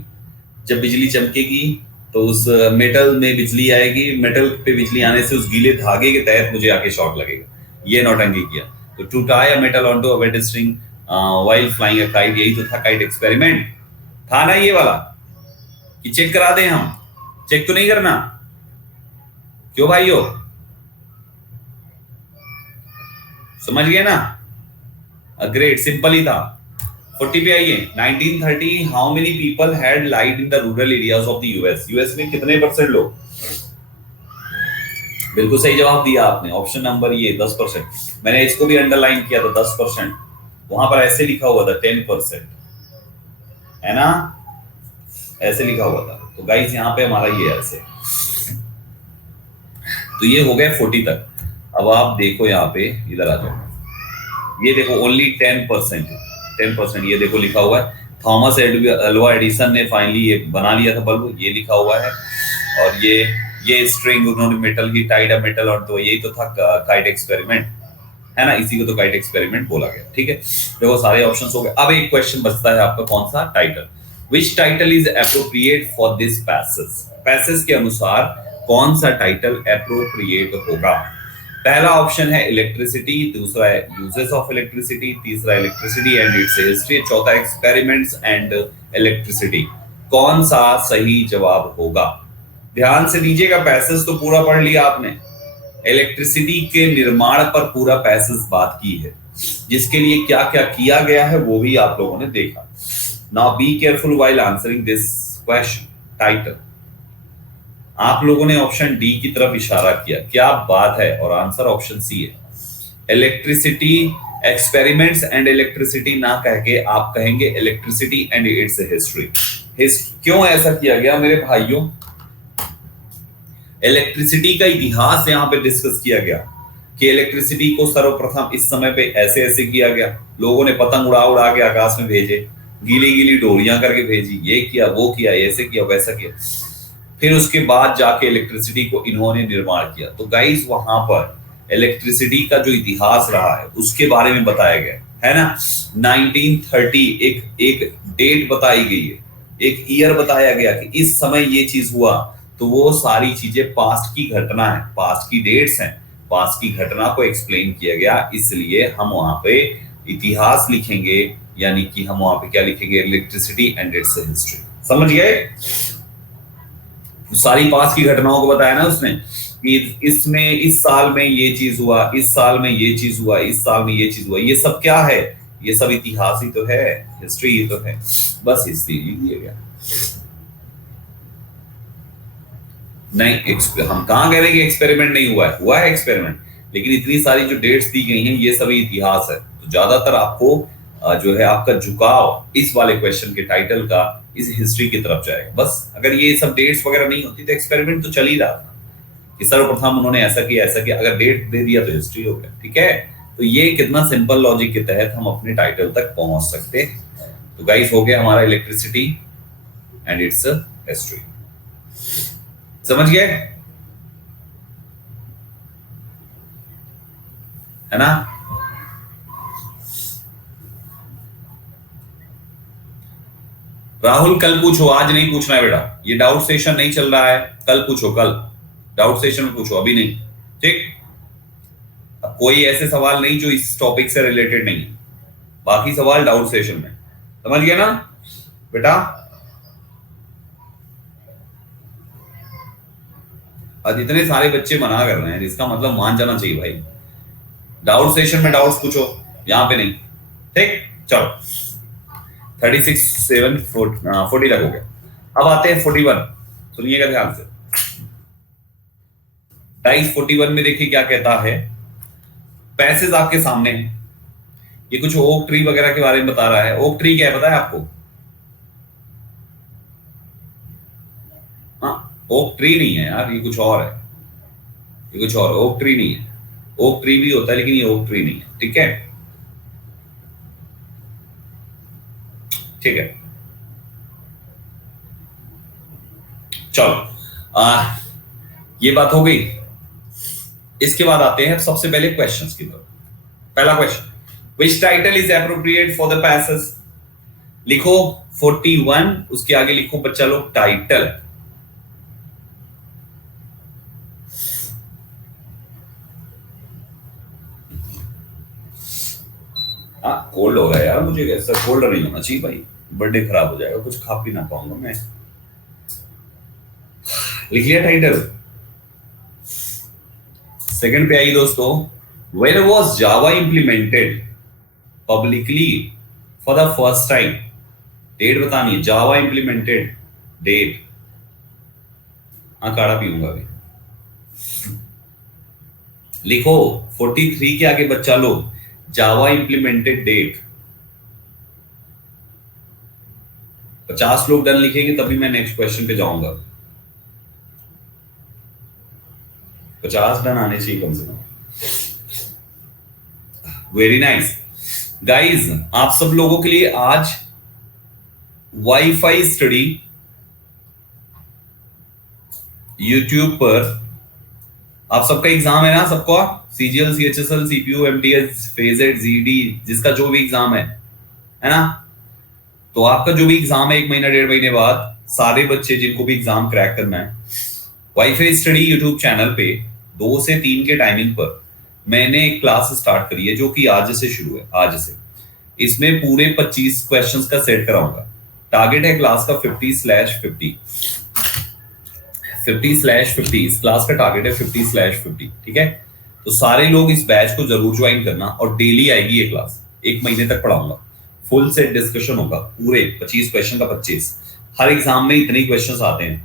जब बिजली चमकेगी तो उस मेटल में बिजली आएगी, मेटल पे बिजली आने से उस गीले धागे के तहत मुझे आके शॉक लगेगा। ये नौटंकी किया। तो to tie a metal onto a wet string while flying a kite, यही तो था काइट एक्सपेरिमेंट, था ना ये वाला? कि चेक करा दें हम? चेक तो नहीं करना? क्यों भाइयों, समझ गए ना? ग्रेट, सिंपल ही था। 40 पे आइए। 1930 how many people head light in the rural areas of the US? US में कितने परसेंट लोग? बिल्कुल सही जवाब दिया आपने, ऑप्शन नंबर ये 10%। मैंने इसको भी अंडरलाइन किया था 10%, वहां पर ऐसे लिखा हुआ था 10%, है ना? ऐसे लिखा हुआ था। तो गाइस यहाँ पे हमारा ये ऐसे, तो ये हो गए 40 तक। अब आप देखो यहाँ पे, इधर आ जाओ, ये देखो ओनली 10%, ये देखो लिखा हुआ है थॉमस अल्वा एडिसन ने फाइनली ये बना लिया था बल्ब, ये लिखा हुआ है। और ये स्ट्रिंग उन्होंने मेटल की टाइड अ मेटल, और तो यही तो था काइट एक्सपेरिमेंट, है ना? इसी को तो काइट एक्सपेरिमेंट बोला गया। ठीक है, देखो सारे ऑप्शंस हो गए। अब एक क्वेश्चन बचता है आपका, कौन सा? Title. Which title is appropriate for this passage? Passage के अनुसार कौन सा टाइटल एप्रोप्रिएट होगा? पहला ऑप्शन है इलेक्ट्रिसिटी, दूसरा है यूजेस ऑफ इलेक्ट्रिसिटी, तीसरा इलेक्ट्रिसिटी एंड इट्स हिस्ट्री, चौथा एक्सपेरिमेंट्स एंड इलेक्ट्रिसिटी। कौन सा सही जवाब होगा? ध्यान से दीजिएगा, पैसेज तो पूरा पढ़ लिया आपने, इलेक्ट्रिसिटी के निर्माण पर पूरा पैसेज बात की है, जिसके लिए क्या क्या किया गया है वो भी आप लोगों ने देखा। Now be careful while answering this question. Title, आप लोगों ने ऑप्शन डी की तरफ इशारा किया, क्या बात है, और आंसर ऑप्शन सी है। इलेक्ट्रिसिटी एक्सपेरिमेंट्स एंड इलेक्ट्रिसिटी ना कह के आप कहेंगे इलेक्ट्रिसिटी एंड इट्स हिस्ट्री। क्यों ऐसा किया गया मेरे भाइयों? इलेक्ट्रिसिटी का इतिहास यहां पे डिस्कस किया गया कि इलेक्ट्रिसिटी को सर्वप्रथम इस समय पे ऐसे ऐसे किया गया, लोगों ने पतंग उड़ा उड़ा के आकाश में भेजे, गीली गीली डोरियां करके भेजी, ये किया वो किया, ऐसे किया वैसा किया, फिर उसके बाद जाके इलेक्ट्रिसिटी को इन्होंने निर्माण किया। तो गाइस वहां पर इलेक्ट्रिसिटी का जो इतिहास रहा है उसके बारे में बताया गया है ना। 1930 एक डेट बताई गई है, एक ईयर बताया गया कि इस समय ये चीज हुआ। तो वो सारी चीजें पास्ट की घटना है, पास्ट की डेट्स हैं, पास्ट की घटना को एक्सप्लेन किया गया, इसलिए हम वहां पे इतिहास लिखेंगे, यानी कि हम वहां पे क्या लिखेंगे, इलेक्ट्रिसिटी एंड इट्स हिस्ट्री। समझ गए? सारी पास्ट की घटनाओं को बताया ना उसने कि इसमें इस साल में ये चीज हुआ, इस साल में ये चीज हुआ, इस साल में ये चीज हुआ, ये सब क्या है, ये सब इतिहास ही तो है, हिस्ट्री ही तो है, बस इसलिए लिया गया। नहीं, हम कहां कह रहे हैं कि एक्सपेरिमेंट नहीं हुआ है, हुआ है एक्सपेरिमेंट, लेकिन इतनी सारी जो डेट्स दी गई हैं ये सभी इतिहास है। तो ज्यादातर आपको जो है आपका झुकाव इस वाले क्वेश्चन के टाइटल का इस हिस्ट्री की तरफ जाएगा। बस अगर ये सब डेट्स वगैरह नहीं होती तो एक्सपेरिमेंट तो चल ही रहा था कि सर्वप्रथम उन्होंने ऐसा किया ऐसा किया, अगर डेट दे दिया तो हिस्ट्री हो गया। ठीक है, तो ये कितना सिंपल लॉजिक के तहत हम अपने टाइटल तक पहुंच सकते हैं। तो गाइस हो गया हमारा इलेक्ट्रिसिटी एंड इट्स हिस्ट्री। समझ गए है ना? राहुल कल पूछो, आज नहीं पूछना है बेटा, ये डाउट सेशन नहीं चल रहा है, कल पूछो, कल डाउट सेशन में पूछो, अभी नहीं। ठीक, अब कोई ऐसे सवाल नहीं जो इस टॉपिक से रिलेटेड नहीं है, बाकी सवाल डाउट सेशन में। समझ गया ना बेटा? आज इतने सारे बच्चे मना कर रहे हैं, इसका मतलब मान जाना चाहिए भाई, डाउट सेशन में डाउट्स पूछो, यहां पे नहीं। ठीक, चलो 36 7 40 तक हो गया। अब आते हैं 41, सुनिएगा ध्यान से। डाइस 41 में देखिए क्या कहता है, पैसेज आपके सामने है, ये कुछ ओक ट्री वगैरह के बारे में बता रहा है। ओक ट्री क्या है पता है आपको? हाँ, ओक ट्री नहीं है यार, ये कुछ और है, ये कुछ और, ओक ट्री नहीं है। ओक ट्री भी होता है लेकिन ये ओक ट्री नहीं है। ठीक है, ठीक है, चलो ये बात हो गई। इसके बाद आते हैं सबसे पहले क्वेश्चंस की तरफ। पहला question, which title is appropriate for the passage? लिखो 41, उसके आगे लिखो बच्चा लोग टाइटल। कोल्ड हो गया यार मुझे, ऐसा कोल्ड नहीं होना चाहिए भाई, बर्थडे खराब हो जाएगा, कुछ खा पी ना पाऊंगा मैं। लिख लिया टाइटल? सेकंड पे आई दोस्तों, when was Java implemented publicly for the first time? Date बतानी है, जावा इंप्लीमेंटेड डेट। काढ़ा पीऊंगा अभी। लिखो 43 के आगे बच्चा लोग जावा इंप्लीमेंटेड डेट। 50 लोग डन लिखेंगे तभी मैं नेक्स्ट क्वेश्चन पे जाऊंगा। 50 डन आने चाहिए कम से कम। वेरी नाइस गाइज, आप सब लोगों के लिए आज वाईफाई स्टडी यूट्यूब पर, आप सबका एग्जाम है ना, सबका सीजीएल, सीएचएसएल, सीपीयू, एमटीएस, फेजेड, जीडी, जिसका जो भी एग्जाम है ना, तो आपका जो भी एग्जाम है 1 महीना 1.5 महीने बाद, सारे बच्चे जिनको भी एग्जाम क्रैक करना है, वाईफाई स्टडी यूट्यूब चैनल पे 2 से 3 के टाइमिंग पर मैंने एक क्लास स्टार्ट करी है जो कि आज से शुरू है। आज से इसमें पूरे 25 क्वेश्चंस का सेट कराऊंगा। टारगेट है क्लास का 50/50, 50/50, इस क्लास का टारगेट है 50/50। ठीक है, तो सारे लोग इस बैच को जरूर ज्वाइन करना, और डेली आएगी ये क्लास, 1 महीने तक पढ़ाऊंगा, फुल सेट डिस्कशन होगा, पूरे 25 क्वेश्चन का 25। हर एग्जाम में इतने क्वेश्चंस आते हैं,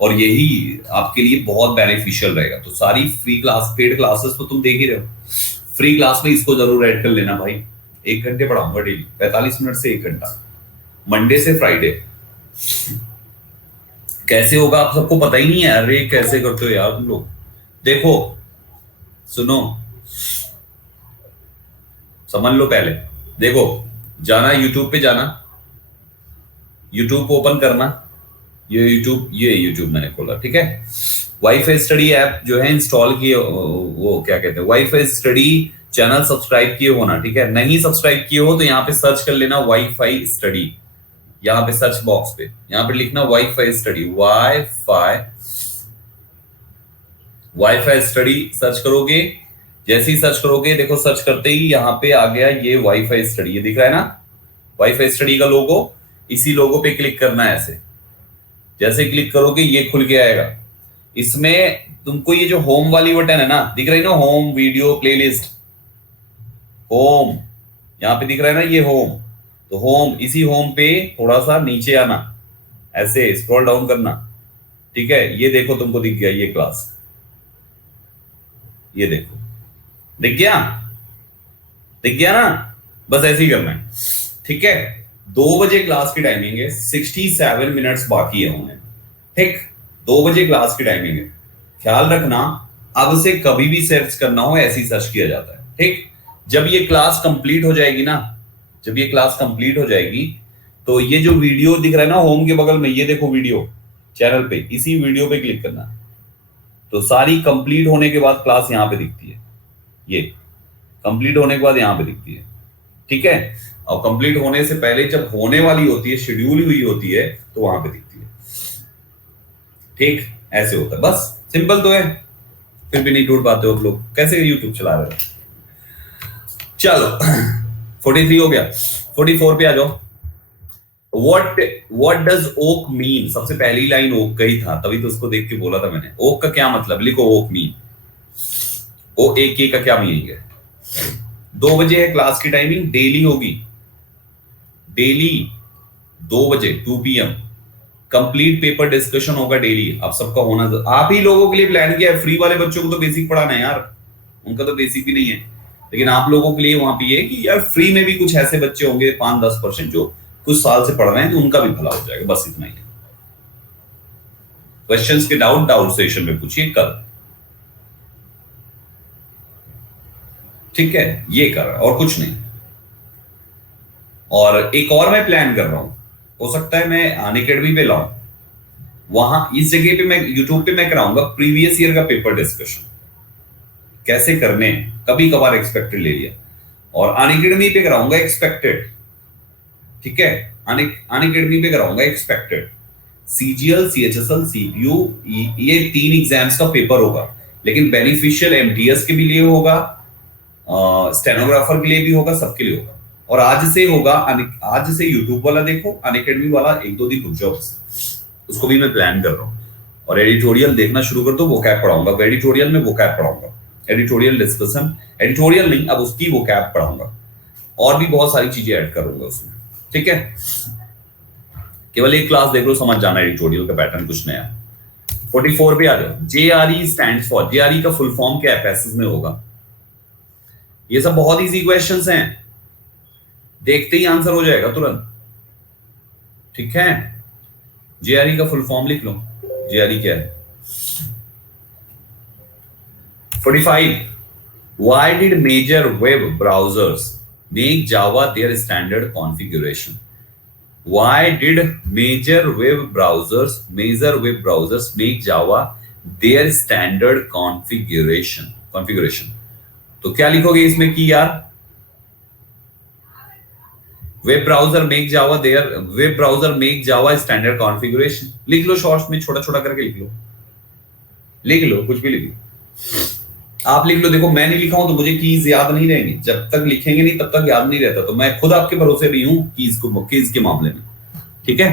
और यही आपके लिए बहुत बेनिफिशियल रहेगा। तो सारी फ्री क्लास, पेड क्लासेस तो तुम देख ही रहे हो, फ्री क्लास में इसको जरूर ऐड कर लेना भाई। 1 घंटे पढ़ाऊंगा डेली, 45 मिनट से 1 घंटा, मंडे से फ्राइडे। कैसे होगा आप सबको पता ही नहीं है, अरे कैसे करते हो यार तुम लोग। देखो सुनो, समझ लो पहले। देखो, जाना यूट्यूब पे, जाना यूट्यूब ओपन करना, ये यूट्यूब मैंने खोला, ठीक है। वाईफाई स्टडी ऐप जो है इंस्टॉल किए, वो क्या कहते हैं, वाईफाई स्टडी चैनल सब्सक्राइब किए होना, ठीक है। नहीं सब्सक्राइब किए हो तो यहाँ पे सर्च कर लेना वाईफाई स्टडी, यहाँ पे सर्च बॉक्स पे यहाँ पे लिखना wifi study, wifi study search करोगे। जैसे ही सर्च करोगे, देखो सर्च करते ही यहाँ पे आ गया ये वाईफाई स्टडी, ये दिख रहा है ना वाईफाई स्टडी का लोगो। इसी लोगो पे क्लिक करना है ऐसे। जैसे क्लिक करोगे ये खुल के आएगा। इसमें तुमको ये जो होम वाली बटन है ना, दिख रही है ना, होम वीडियो प्लेलिस्ट, होम यहाँ पे दिख रहा है ना, ये होम। तो होम, इसी होम पे थोड़ा सा नीचे आना, ऐसे स्क्रॉल डाउन करना, ठीक है। ये देखो तुमको दिख गया ये क्लास, ये देखो दिख गया, दिख गया ना। बस ऐसे ही करना है, ठीक है। 2 बजे क्लास की टाइमिंग है, 67 मिनट्स बाकी है उन्हें, ठीक। 2 बजे क्लास की टाइमिंग है, ख्याल रखना। अब से कभी भी सर्च करना हो ऐसे ही सर्च किया जाता है, ठीक। जब ये क्लास कंप्लीट हो जाएगी ना, जब ये क्लास कंप्लीट हो जाएगी तो ये जो वीडियो दिख रहा है ना होम के बगल में, ये देखो वीडियो चैनल पे, इसी वीडियो पे क्लिक करना। तो सारी कंप्लीट होने के बाद क्लास यहाँ पे दिखती है, ये कंप्लीट होने के बाद यहाँ पे दिखती है, ठीक है। और कंप्लीट होने से पहले जब होने वाली होती है, शेड्यूल हुई होती है, तो वहां पे दिखती है, ठीक। ऐसे होता है, बस सिंपल तो है। फिर भी नहीं ढूंढ पाते हो आप लोग, कैसे यूट्यूब चला रहे हो। चलो 43 हो गया, 44 पे आ जाओ। What does oak mean? सबसे पहली लाइन ओक का ही था, तभी तो उसको देख के बोला था मैंने। ओक का क्या मतलब, लिखो ओक मीन, ओ ए के का क्या मीनिंग है। 2 बजे है क्लास की टाइमिंग, डेली होगी, डेली 2 बजे 2 PM कंप्लीट पेपर डिस्कशन होगा डेली। आप सबका होना, आप ही लोगों के लिए प्लान किया है। फ्री वाले बच्चों को तो बेसिक पढ़ाना है यार, उनका तो बेसिक भी नहीं है, लेकिन आप लोगों के लिए वहां पे ये कि यार फ्री में भी कुछ ऐसे बच्चे होंगे 5-10% जो कुछ साल से पढ़ रहे हैं, तो उनका भी भला हो जाएगा, बस इतना ही है। क्वेश्चंस के डाउट सेशन में पूछिए कल, ठीक है। ये कर रहा है और कुछ नहीं। और एक और मैं प्लान कर रहा हूं, हो सकता है मैं अनअकैडमी पे लाऊं, वहां इस जगह पे मैं यूट्यूब पे मैं कराऊंगा प्रीवियस ईयर का पेपर डिस्कशन, कैसे करने, कभी कभार एक्सपेक्टेड ले लिया। और अनअकैडमी पे कराऊंगा एक्सपेक्टेड, ठीक है। अनअकैडमी पे कराऊंगा एक्सपेक्टेड, सीजीएल, सीएचएसएल, सीपीयू, ये 3 एग्जाम्स का पेपर होगा, लेकिन बेनिफिशियल एमटीएस के भी लिए होगा, स्टेनोग्राफर के लिए भी होगा, सबके लिए होगा। और आज से होगा, आज से यूट्यूब वाला देखो, अनअकैडमी वाला 1-2 दिन रुक जाओ, उसको भी मैं प्लान कर रहा हूँ। और एडिटोरियल देखना शुरू कर दो, वोकैब पढ़ाऊंगा, एडिटोरियल में वोकैब पढ़ाऊंगा, एडिटोरियल डिस्कशन, एडिटोरियल नहीं, अब उसकी वोकैब पढ़ाऊंगा, और भी बहुत सारी चीजें ऐड करूंगा उसमें, ठीक है। केवल एक क्लास देख लो, समझ जाना एडिटोरियल का पैटर्न कुछ नया। 44 पे आ जाओ। जेआरई स्टैंड्स फॉर, जेआरई का फुल फॉर्म क्या है, पैसेज में होगा। ये सब बहुत इजी क्वेश्चंस हैं, देखते ही आंसर हो जाएगा तुरंत, ठीक है। जेआरई का फुल फॉर्म लिख लो, जेआरई क्या है। 45, why did major web browsers make Java their standard configuration? Why did major web browsers make Java their standard configuration? तो क्या लिखोगे इसमें कि यार वेब ब्राउजर मेक जावा स्टैंडर्ड कॉन्फ़िगरेशन, लिख लो शॉर्ट्स में, छोटा छोटा करके लिख लो कुछ भी लिख लो, आप लिख लो। देखो मैं नहीं लिखा हूं तो मुझे कीज याद नहीं रहेंगी, जब तक लिखेंगे नहीं तब तक याद नहीं रहता। तो मैं खुद आपके भरोसे भी हूं कीज के मामले में, ठीक है।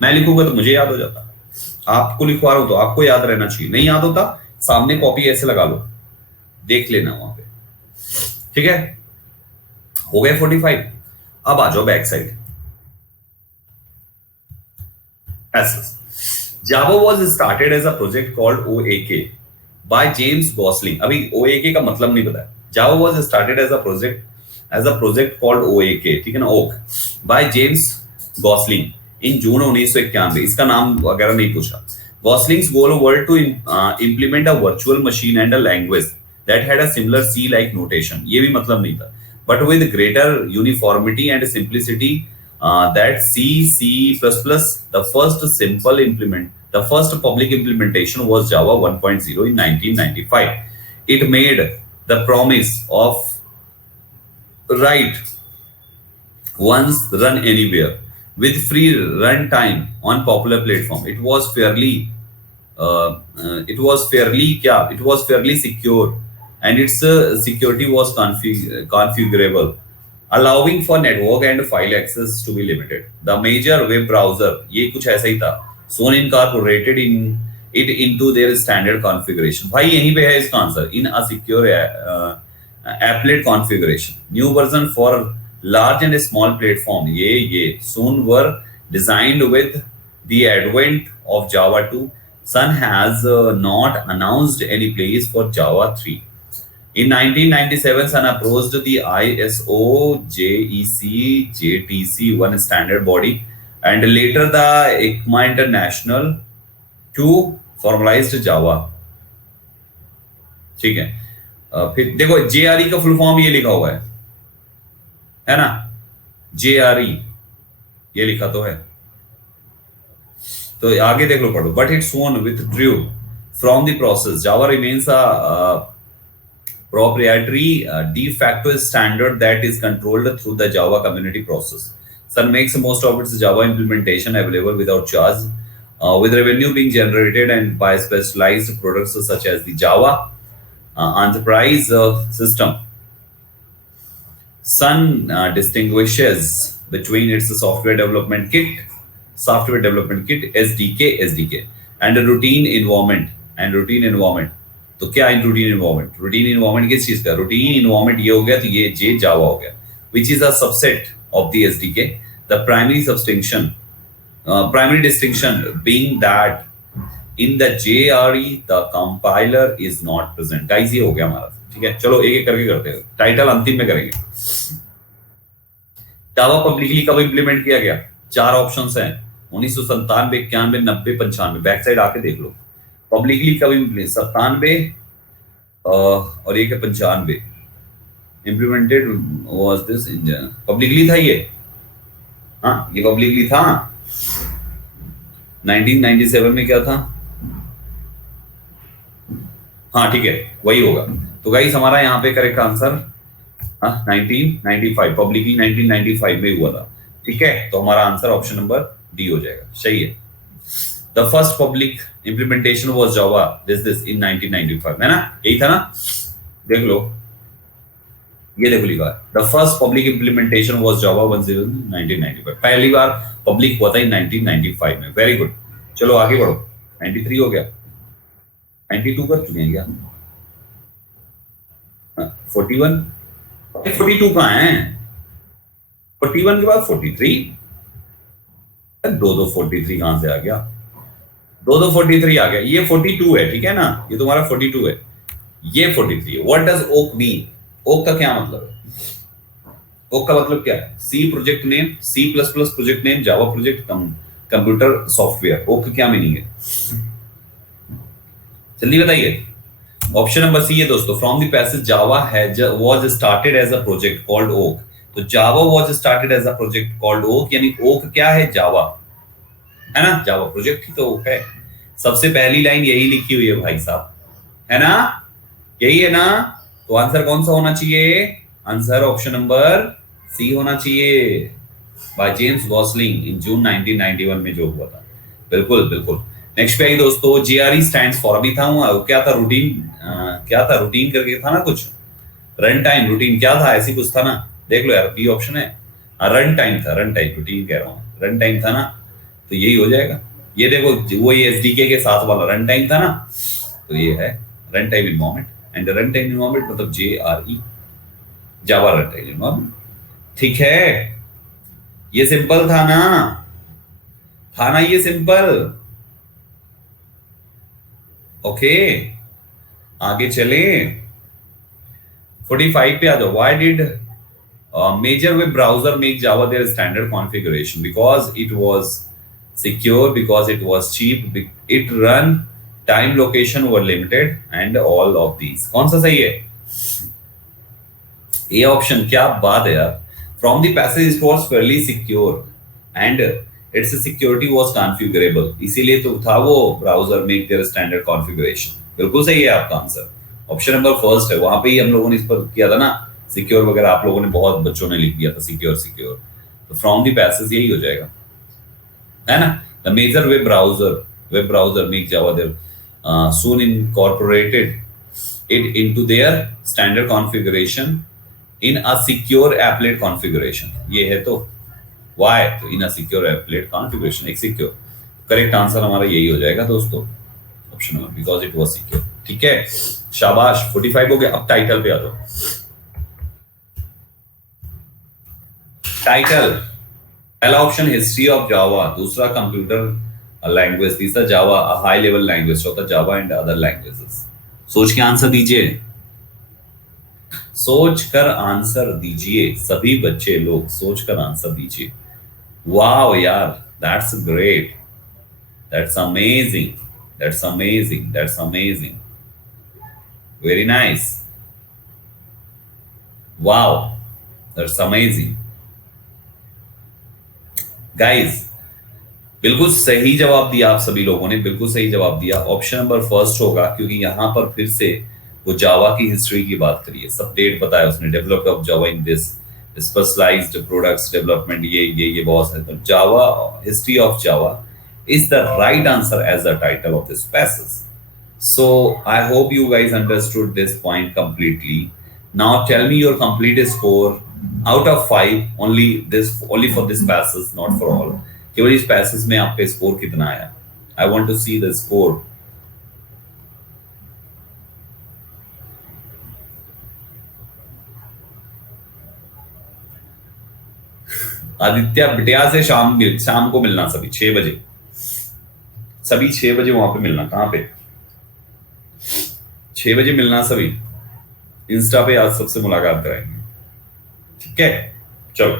मैं लिखूंगा तो मुझे याद हो जाता, आपको लिखवा रहा हूं तो आपको याद रहना चाहिए। नहीं याद होता, सामने कॉपी ऐसे लगा लो, देख लेना वहां पे, ठीक है। हो गए 45। अब आ जाओ back side. Java was started as a project called OAK by James Gosling. अभी OAK का मतलब नहीं पता है. Java was started as a project called OAK, ठीक है ना, okay, by James Gosling in June 1991. इसका नाम वगैरह नहीं पूछा. Gosling's goal was to implement a virtual machine and a language that had a similar C-like notation. ये भी मतलब नहीं था. But with greater uniformity and simplicity that C++, the first public implementation was Java 1.0 in 1995. It made the promise of write once, run anywhere with free runtime on popular platform. It was fairly secure, and its security was configurable, allowing for network and file access to be limited. The major web browser, ये कुछ ऐसा ही था, soon incorporated it into their standard configuration. भाई यहीं पे है इसका answer, in a secure applet configuration. New version for large and small platform, ये soon were designed with the advent of Java 2. Sun has not announced any place for Java 3. In 1997, Sun approached the ISO JEC JTC1 standard body and later the ECMA International to formalize Java. ठीक है. फिर देखो JRE का full form ये लिखा हुआ है ना, JRE ये लिखा तो है, तो आगे देख लो, पढ़ो. But it soon withdrew from the process. Java remains a proprietary de facto standard that is controlled through the Java community process. Sun makes most of its Java implementation available without charge, with revenue being generated and by specialized products such as the Java Enterprise system. Sun distinguishes between its software development kit SDK and a routine environment. तो क्या है routine environment? Routine environment किस चीज का? Routine environment ये हो गया, तो ये जे जावा हो गया, which is a subset of the SDK. The primary distinction being that in the JRE the compiler is not present. Guys ये हो गया हमारा, ठीक है. चलो एक एक करके करते हैं, टाइटल अंतिम में करेंगे. जावा पब्लिकली कब इंप्लीमेंट किया गया? 4 ऑप्शंस हैं, 1997, 91, 90, 95. बैक साइड आके देख लो. पब्लिकली कब 97 और एक 95 implemented was this in publicly था ये. हाँ ये पब्लिकली था. 1997 में क्या था? हाँ ठीक है वही होगा. तो गाइस हमारा यहाँ पे करेक्ट आंसर 1995, पब्लिकली 1995 में हुआ था, ठीक है. तो हमारा आंसर ऑप्शन नंबर डी हो जाएगा, सही है. The first public implementation was Java this in 1995, है ना, यही था ना. देख लो, ये देखो लिखा है, the first public implementation was Java 1.0 in 1995. पहली बार पब्लिक हुआ था in 1995 में. Very good. चलो आगे बढ़ो. 93 हो गया, 92 कर चुके हैं क्या? 41, 42 कहाँ है? 41 के बाद 43, दो 43 कहां से आ गया? दो 43 आ गया. ये 42 है, ठीक है ना, ये तुम्हारा 42 है, ये 43 है. What does oak mean? Oak का क्या मतलब है? ओक का मतलब क्या है? C project name, C++ project name, Java project computer software. Oak का क्या मीनिंग है? जल्दी बताइए. ऑप्शन नंबर सी है दोस्तों. From the passage Java was started as a project called oak. तो Java was started as a project called oak, यानी oak क्या है? जावा है ना, जावा प्रोजेक्ट ही तो ओक है. सबसे पहली लाइन यही लिखी हुई है भाई साहब, है ना, यही है ना. तो आंसर कौन सा होना चाहिए? आंसर ऑप्शन नंबर सी होना चाहिए, बाय जेम्स गॉसलिंग इन जून 1991 में जो हुआ था. बिल्कुल बिल्कुल. नेक्स्ट पे आई दोस्तों, जेआरई स्टैंड्स फॉर, अभी था क्या था? रूटीन, क्या था? रूटीन करके था ना कुछ, रन टाइम रूटीन क्या था? ऐसी कुछ था ना, देख लो यार, बी ऑप्शन है. रन टाइम था, रन टाइम, रूटीन कह रहा हूँ, रन टाइम था ना, तो यही हो जाएगा. ये देखो वो ये एसडीके के साथ वाला रन टाइम था ना, तो ये है run time environment. And run time environment मतलब जेआरई, जावा रन टाइम इन्वायरमेंट, ठीक है. ये सिंपल था ना, ये सिंपल. ओके, आगे चले। 45 पे आ जाओ। Why did major web browser make Java their standard configuration? Because it was secure, because it was cheap, it run time location were limited, and all of these. कौन सा सही है? ए ऑप्शन, क्या बात है यार। From the passage it was fairly secure and its security was configurable, इसीलिए तो था वो browser make their standard configuration. बिल्कुल सही है आपका आंसर, ऑप्शन नंबर फर्स्ट है। वहां पे ही हम लोगों ने इस पर किया था ना, सिक्योर वगैरह आप लोगों ने बहुत बच्चों ने लिख दिया था सिक्योर सिक्योर, तो फ्रॉम द पैसेज यही हो जाएगा, है ना। The major web browser make Java there soon incorporated it into their standard configuration in a secure applet configuration। ये है तो why, तो in a secure applet configuration, एक secure, करेक्ट आंसर हमारा यही हो जाएगा दोस्तों, option number, because it was secure. ठीक है, शाबाश, 45 हो गया। अब टाइटल पे आ जाओ। टाइटल, पहला ऑप्शन हिस्ट्री ऑफ जावा, दूसरा कंप्यूटर लैंग्वेज, तीसरा जावा हाई लेवल लैंग्वेज, चौथा जावा एंड अदर लैंग्वेजेस। सोच के आंसर दीजिए, सोच कर आंसर दीजिए, सभी बच्चे लोग सोच कर आंसर दीजिए। वाह यार, that's great, that's amazing, that's amazing, that's amazing, very nice, wow, that's amazing guys. बिल्कुल सही जवाब दिया आप सभी लोगों ने, बिल्कुल सही जवाब दिया। ऑप्शन नंबर फर्स्ट होगा, क्योंकि यहां पर फिर से वो जावा की हिस्ट्री की बात करी है, सब डेट बताया उसने, developed of Java in this specialised products development, ये बहुत है। तो Java, history of Java is the right answer as the title of this passage. So I hope you guys understood this point completely. Now tell me your complete score out of 5, only for this passage, not for all. केवल इस passage में आपका score कितना आया? I want to see the score. Aditya बिटिया से शाम को मिलना, सभी 6 बजे, सभी 6 बजे वहां पे मिलना। कहां पे? 6 बजे मिलना सभी, इंस्टा पे आज सबसे मुलाकात कराएंगे, ठीक है। चलो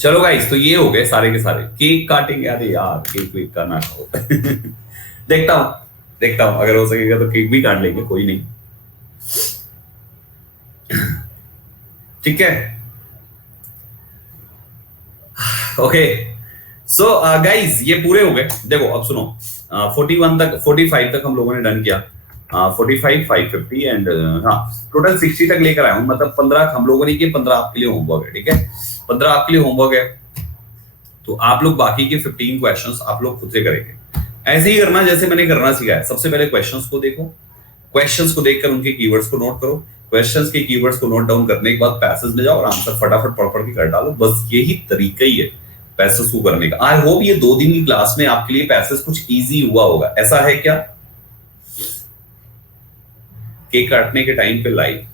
चलो गाइस, तो ये हो गए सारे के सारे। केक काटेंगे? अरे यार, केक वेक का ना खाओ। देखता हूं अगर हो सकेगा तो केक भी काट लेंगे, कोई नहीं, ठीक है। ओके, सो गाइस ये पूरे हो गए। देखो अब सुनो, 41 तक, 45 तक हम लोगों ने डन किया, 45, 550 एंड हाँ, टोटल 60 तक लेकर आया हूं, मतलब 15 हम लोगों ने किए, 15 आपके लिए होमवर्क है, ठीक है। 15 आपके लिए होमवर्क है, तो आप लोग बाकी के 15 क्वेश्चंस आप लोग खुद से करेंगे। ऐसे ही करना जैसे मैंने करना सिखाया। सबसे पहले क्वेश्चंस को देखो, क्वेश्चंस को देखकर उनके कीवर्ड्स को नोट करो, क्वेश्चंस के कीवर्ड्स को नोट डाउन करने के बाद पैसेज में जाओ और आंसर फटाफट पढ़ पढ़ के कर डालो। बस यही तरीका ही है पैसेज को करने का। आई होप ये 2 दिन की क्लास में आपके लिए पैसेज कुछ इजी हुआ होगा। ऐसा है क्या? केक काटने के टाइम पे लाइव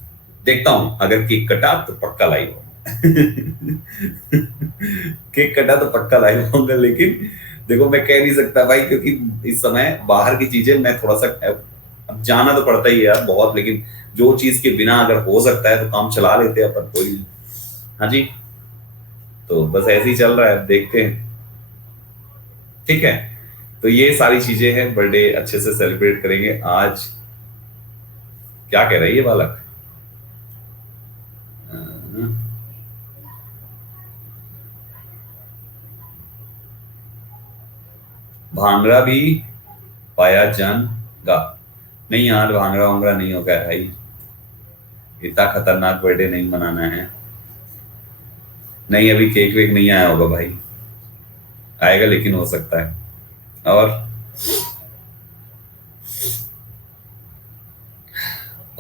देखता हूं, अगर केक कटा तो पक्का लाइव होगा। केक कटा तो पक्का लाइव होगा, लेकिन देखो मैं कह नहीं सकता भाई, क्योंकि इस समय बाहर की चीजें मैं थोड़ा सा, अब जाना तो पड़ता ही है यार बहुत, लेकिन जो चीज के बिना अगर हो सकता है तो काम चला लेते हैं अपन, कोई। हाँ जी, तो बस ऐसे ही चल रहा है, देखते हैं, ठीक है। तो ये सारी चीजें हैं, बर्थडे अच्छे से सेलिब्रेट करेंगे आज। क्या कह रही है बालक? भांगड़ा भी पाया जाएगा? नहीं यार, भांगड़ा वांगड़ा नहीं होगा भाई, इतना खतरनाक बर्थडे नहीं मनाना है। नहीं, अभी केक वेक नहीं आया होगा भाई, आएगा लेकिन हो सकता है। और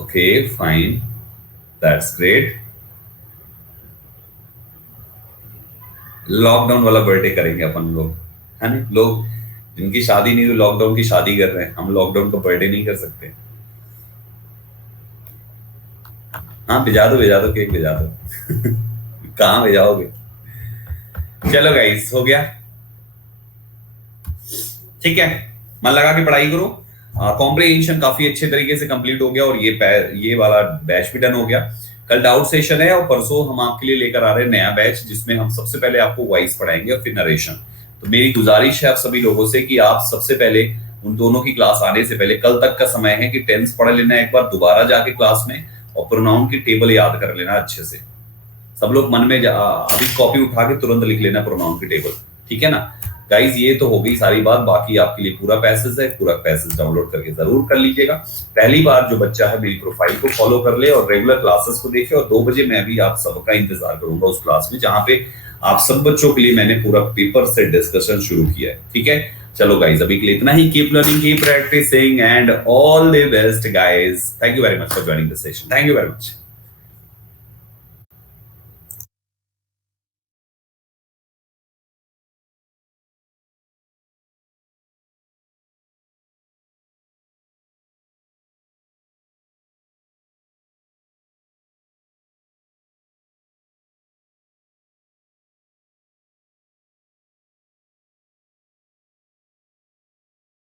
okay fine, that's great. Lockdown वाला बर्थडे करेंगे अपन लोग, है ना। लोग जिनकी शादी नहीं हुई लॉकडाउन की शादी कर रहे हैं, हम लॉकडाउन का बर्थडे नहीं कर सकते। हाँ भिजा दो केक भिजा दो। कहाँ भिजाओगे? चलो गाइस, हो गया, ठीक है। मन लगा के पढ़ाई करो। कॉम्प्रिहेंशन काफी अच्छे तरीके से कंप्लीट हो गया और ये वाला बैच भी डन हो गया। कल डाउट सेशन है और परसों हम आपके लिए लेकर आ रहे हैं नया बैच, जिसमें हम सबसे पहले आपको वॉइस पढ़ाएंगे और फिर नरेशन। तो मेरी गुजारिश है आप सभी लोगों से कि आप सबसे पहले उन दोनों की क्लास आने से पहले कल तक का समय है कि टेंस पढ़ लेना एक बार दोबारा जाके क्लास में, और प्रोनाउन की टेबल याद कर लेना अच्छे से। सब लोग मन में अभी कॉपी उठा के तुरंत लिख लेना प्रोनाउन की टेबल, ठीक है ना गाइज। ये तो हो गई सारी बात, बाकी आपके लिए पूरा पैसेज है, पूरा पैसेज डाउनलोड करके जरूर कर लीजिएगा। पहली बार जो बच्चा है मेरी प्रोफाइल को फॉलो कर ले और रेगुलर क्लासेस को देखे, और 2 बजे मैं भी आप सबका इंतजार करूंगा उस क्लास में, जहां पे आप सब बच्चों के लिए मैंने पूरा पेपर से डिस्कशन शुरू किया है, ठीक है। चलो गाइज, अभी के लिए इतना ही। Keep learning, keep practising, and all the best guys. Thank you very much for joining the session. Thank you very much.